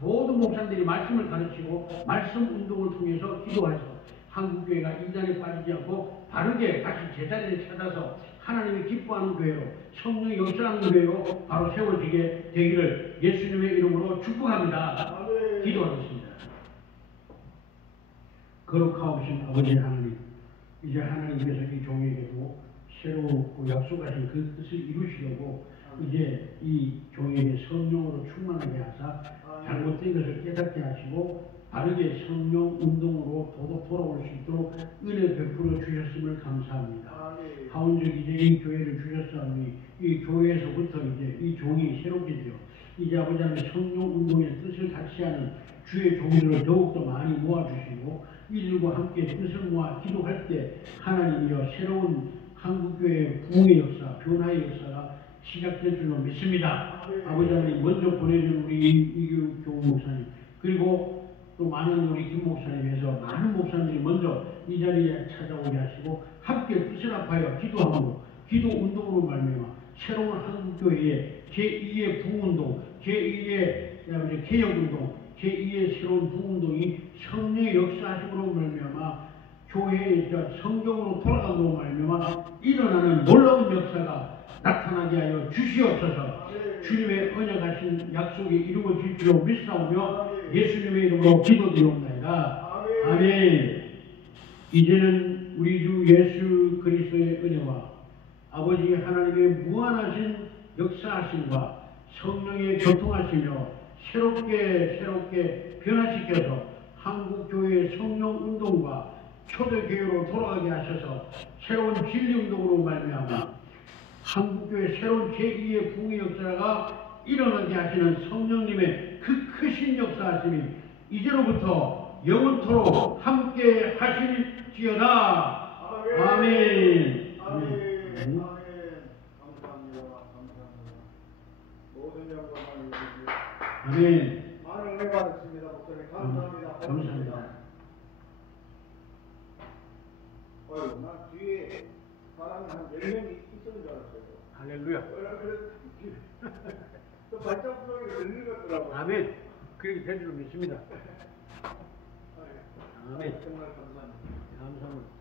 모든 목사님들이 말씀을 가르치고 말씀 운동을 통해서 기도해서 한국교회가 이단에 빠지지 않고 바르게 다시 제자리를 찾아서 하나님이 기뻐하는 교회로 성령이 역사하는 교회로 바로 세워지게 되기를 예수님의 이름으로 축복합니다. 기도하겠습니다. 거룩하오신 아버지 하나님, 이제 하나님께서 이 종에게도 새롭고 약속하신 그 뜻을 이루시려고 이제 이 종에게 성령으로 충만하게 하사 잘못된 것을 깨닫게 하시고 바르게 성령 운동으로 돌아올 수 있도록 은혜 베풀어 주셨음을 감사합니다. 하온적 이제 이 교회를 주셨사오니 이 교회에서부터 이제 이 종이 새롭게 되어 이제 아버지 하나님 성령 운동의 뜻을 같이 하는 주의 종들을 더욱더 많이 모아주시고 이들과 함께 뜻을 모아 기도할 때 하나님이여 새로운 한국교회의 부흥의 역사, 변화의 역사가 시작될 줄로 믿습니다. 아버지 하나님 먼저 보내준 우리 이규 목사님 그리고 또 많은 우리 김 목사님에서 많은 목사님들이 먼저 이 자리에 찾아오게 하시고 함께 뜻을 합하여 기도하고 기도 운동으로 말미암아 새로운 한국교회의 제2의 부흥운동, 제2의 개혁운동, 제2의 새로운 부흥운동이 성령의 역사하심으로 말미암아 교회의 성경으로 돌아가고 말미암아 일어나는 놀라운 역사가 나타나게 하여 주시옵소서. 주님의 언약하신 약속이 이루어질 줄로 믿사오며 예수님의 이름으로 기도드리옵나이다. 아멘. 이제는 우리 주 예수 그리스도의 은혜와 아버지 하나님의 무한하신 역사하심과 성령의 교통하시며 새롭게 변화시켜서 한국교회의 성령운동과 초대교회로 돌아가게 하셔서 새로운 진리운동으로 말미암아 한국교회 새로운 제2의 부흥의 역사가 일어나게 하시는 성령님의 그 크신 역사하심이 이제로부터 영원토록 함께 하실지어다. 아멘. 감사합니다. 모든 영광을 아멘. 많은 은혜 받았습니다. 목사님 감사합니다. 감사합니다. 어휴, 나 뒤에 사람이 한 10명이 있었는 줄 알았어요. 할렐루야. 또 발작 소리가 들리는 것 같더라고요. 아멘. 그렇게 될 줄 믿습니다. 아멘. 정말 감사합니다. 감사합니다.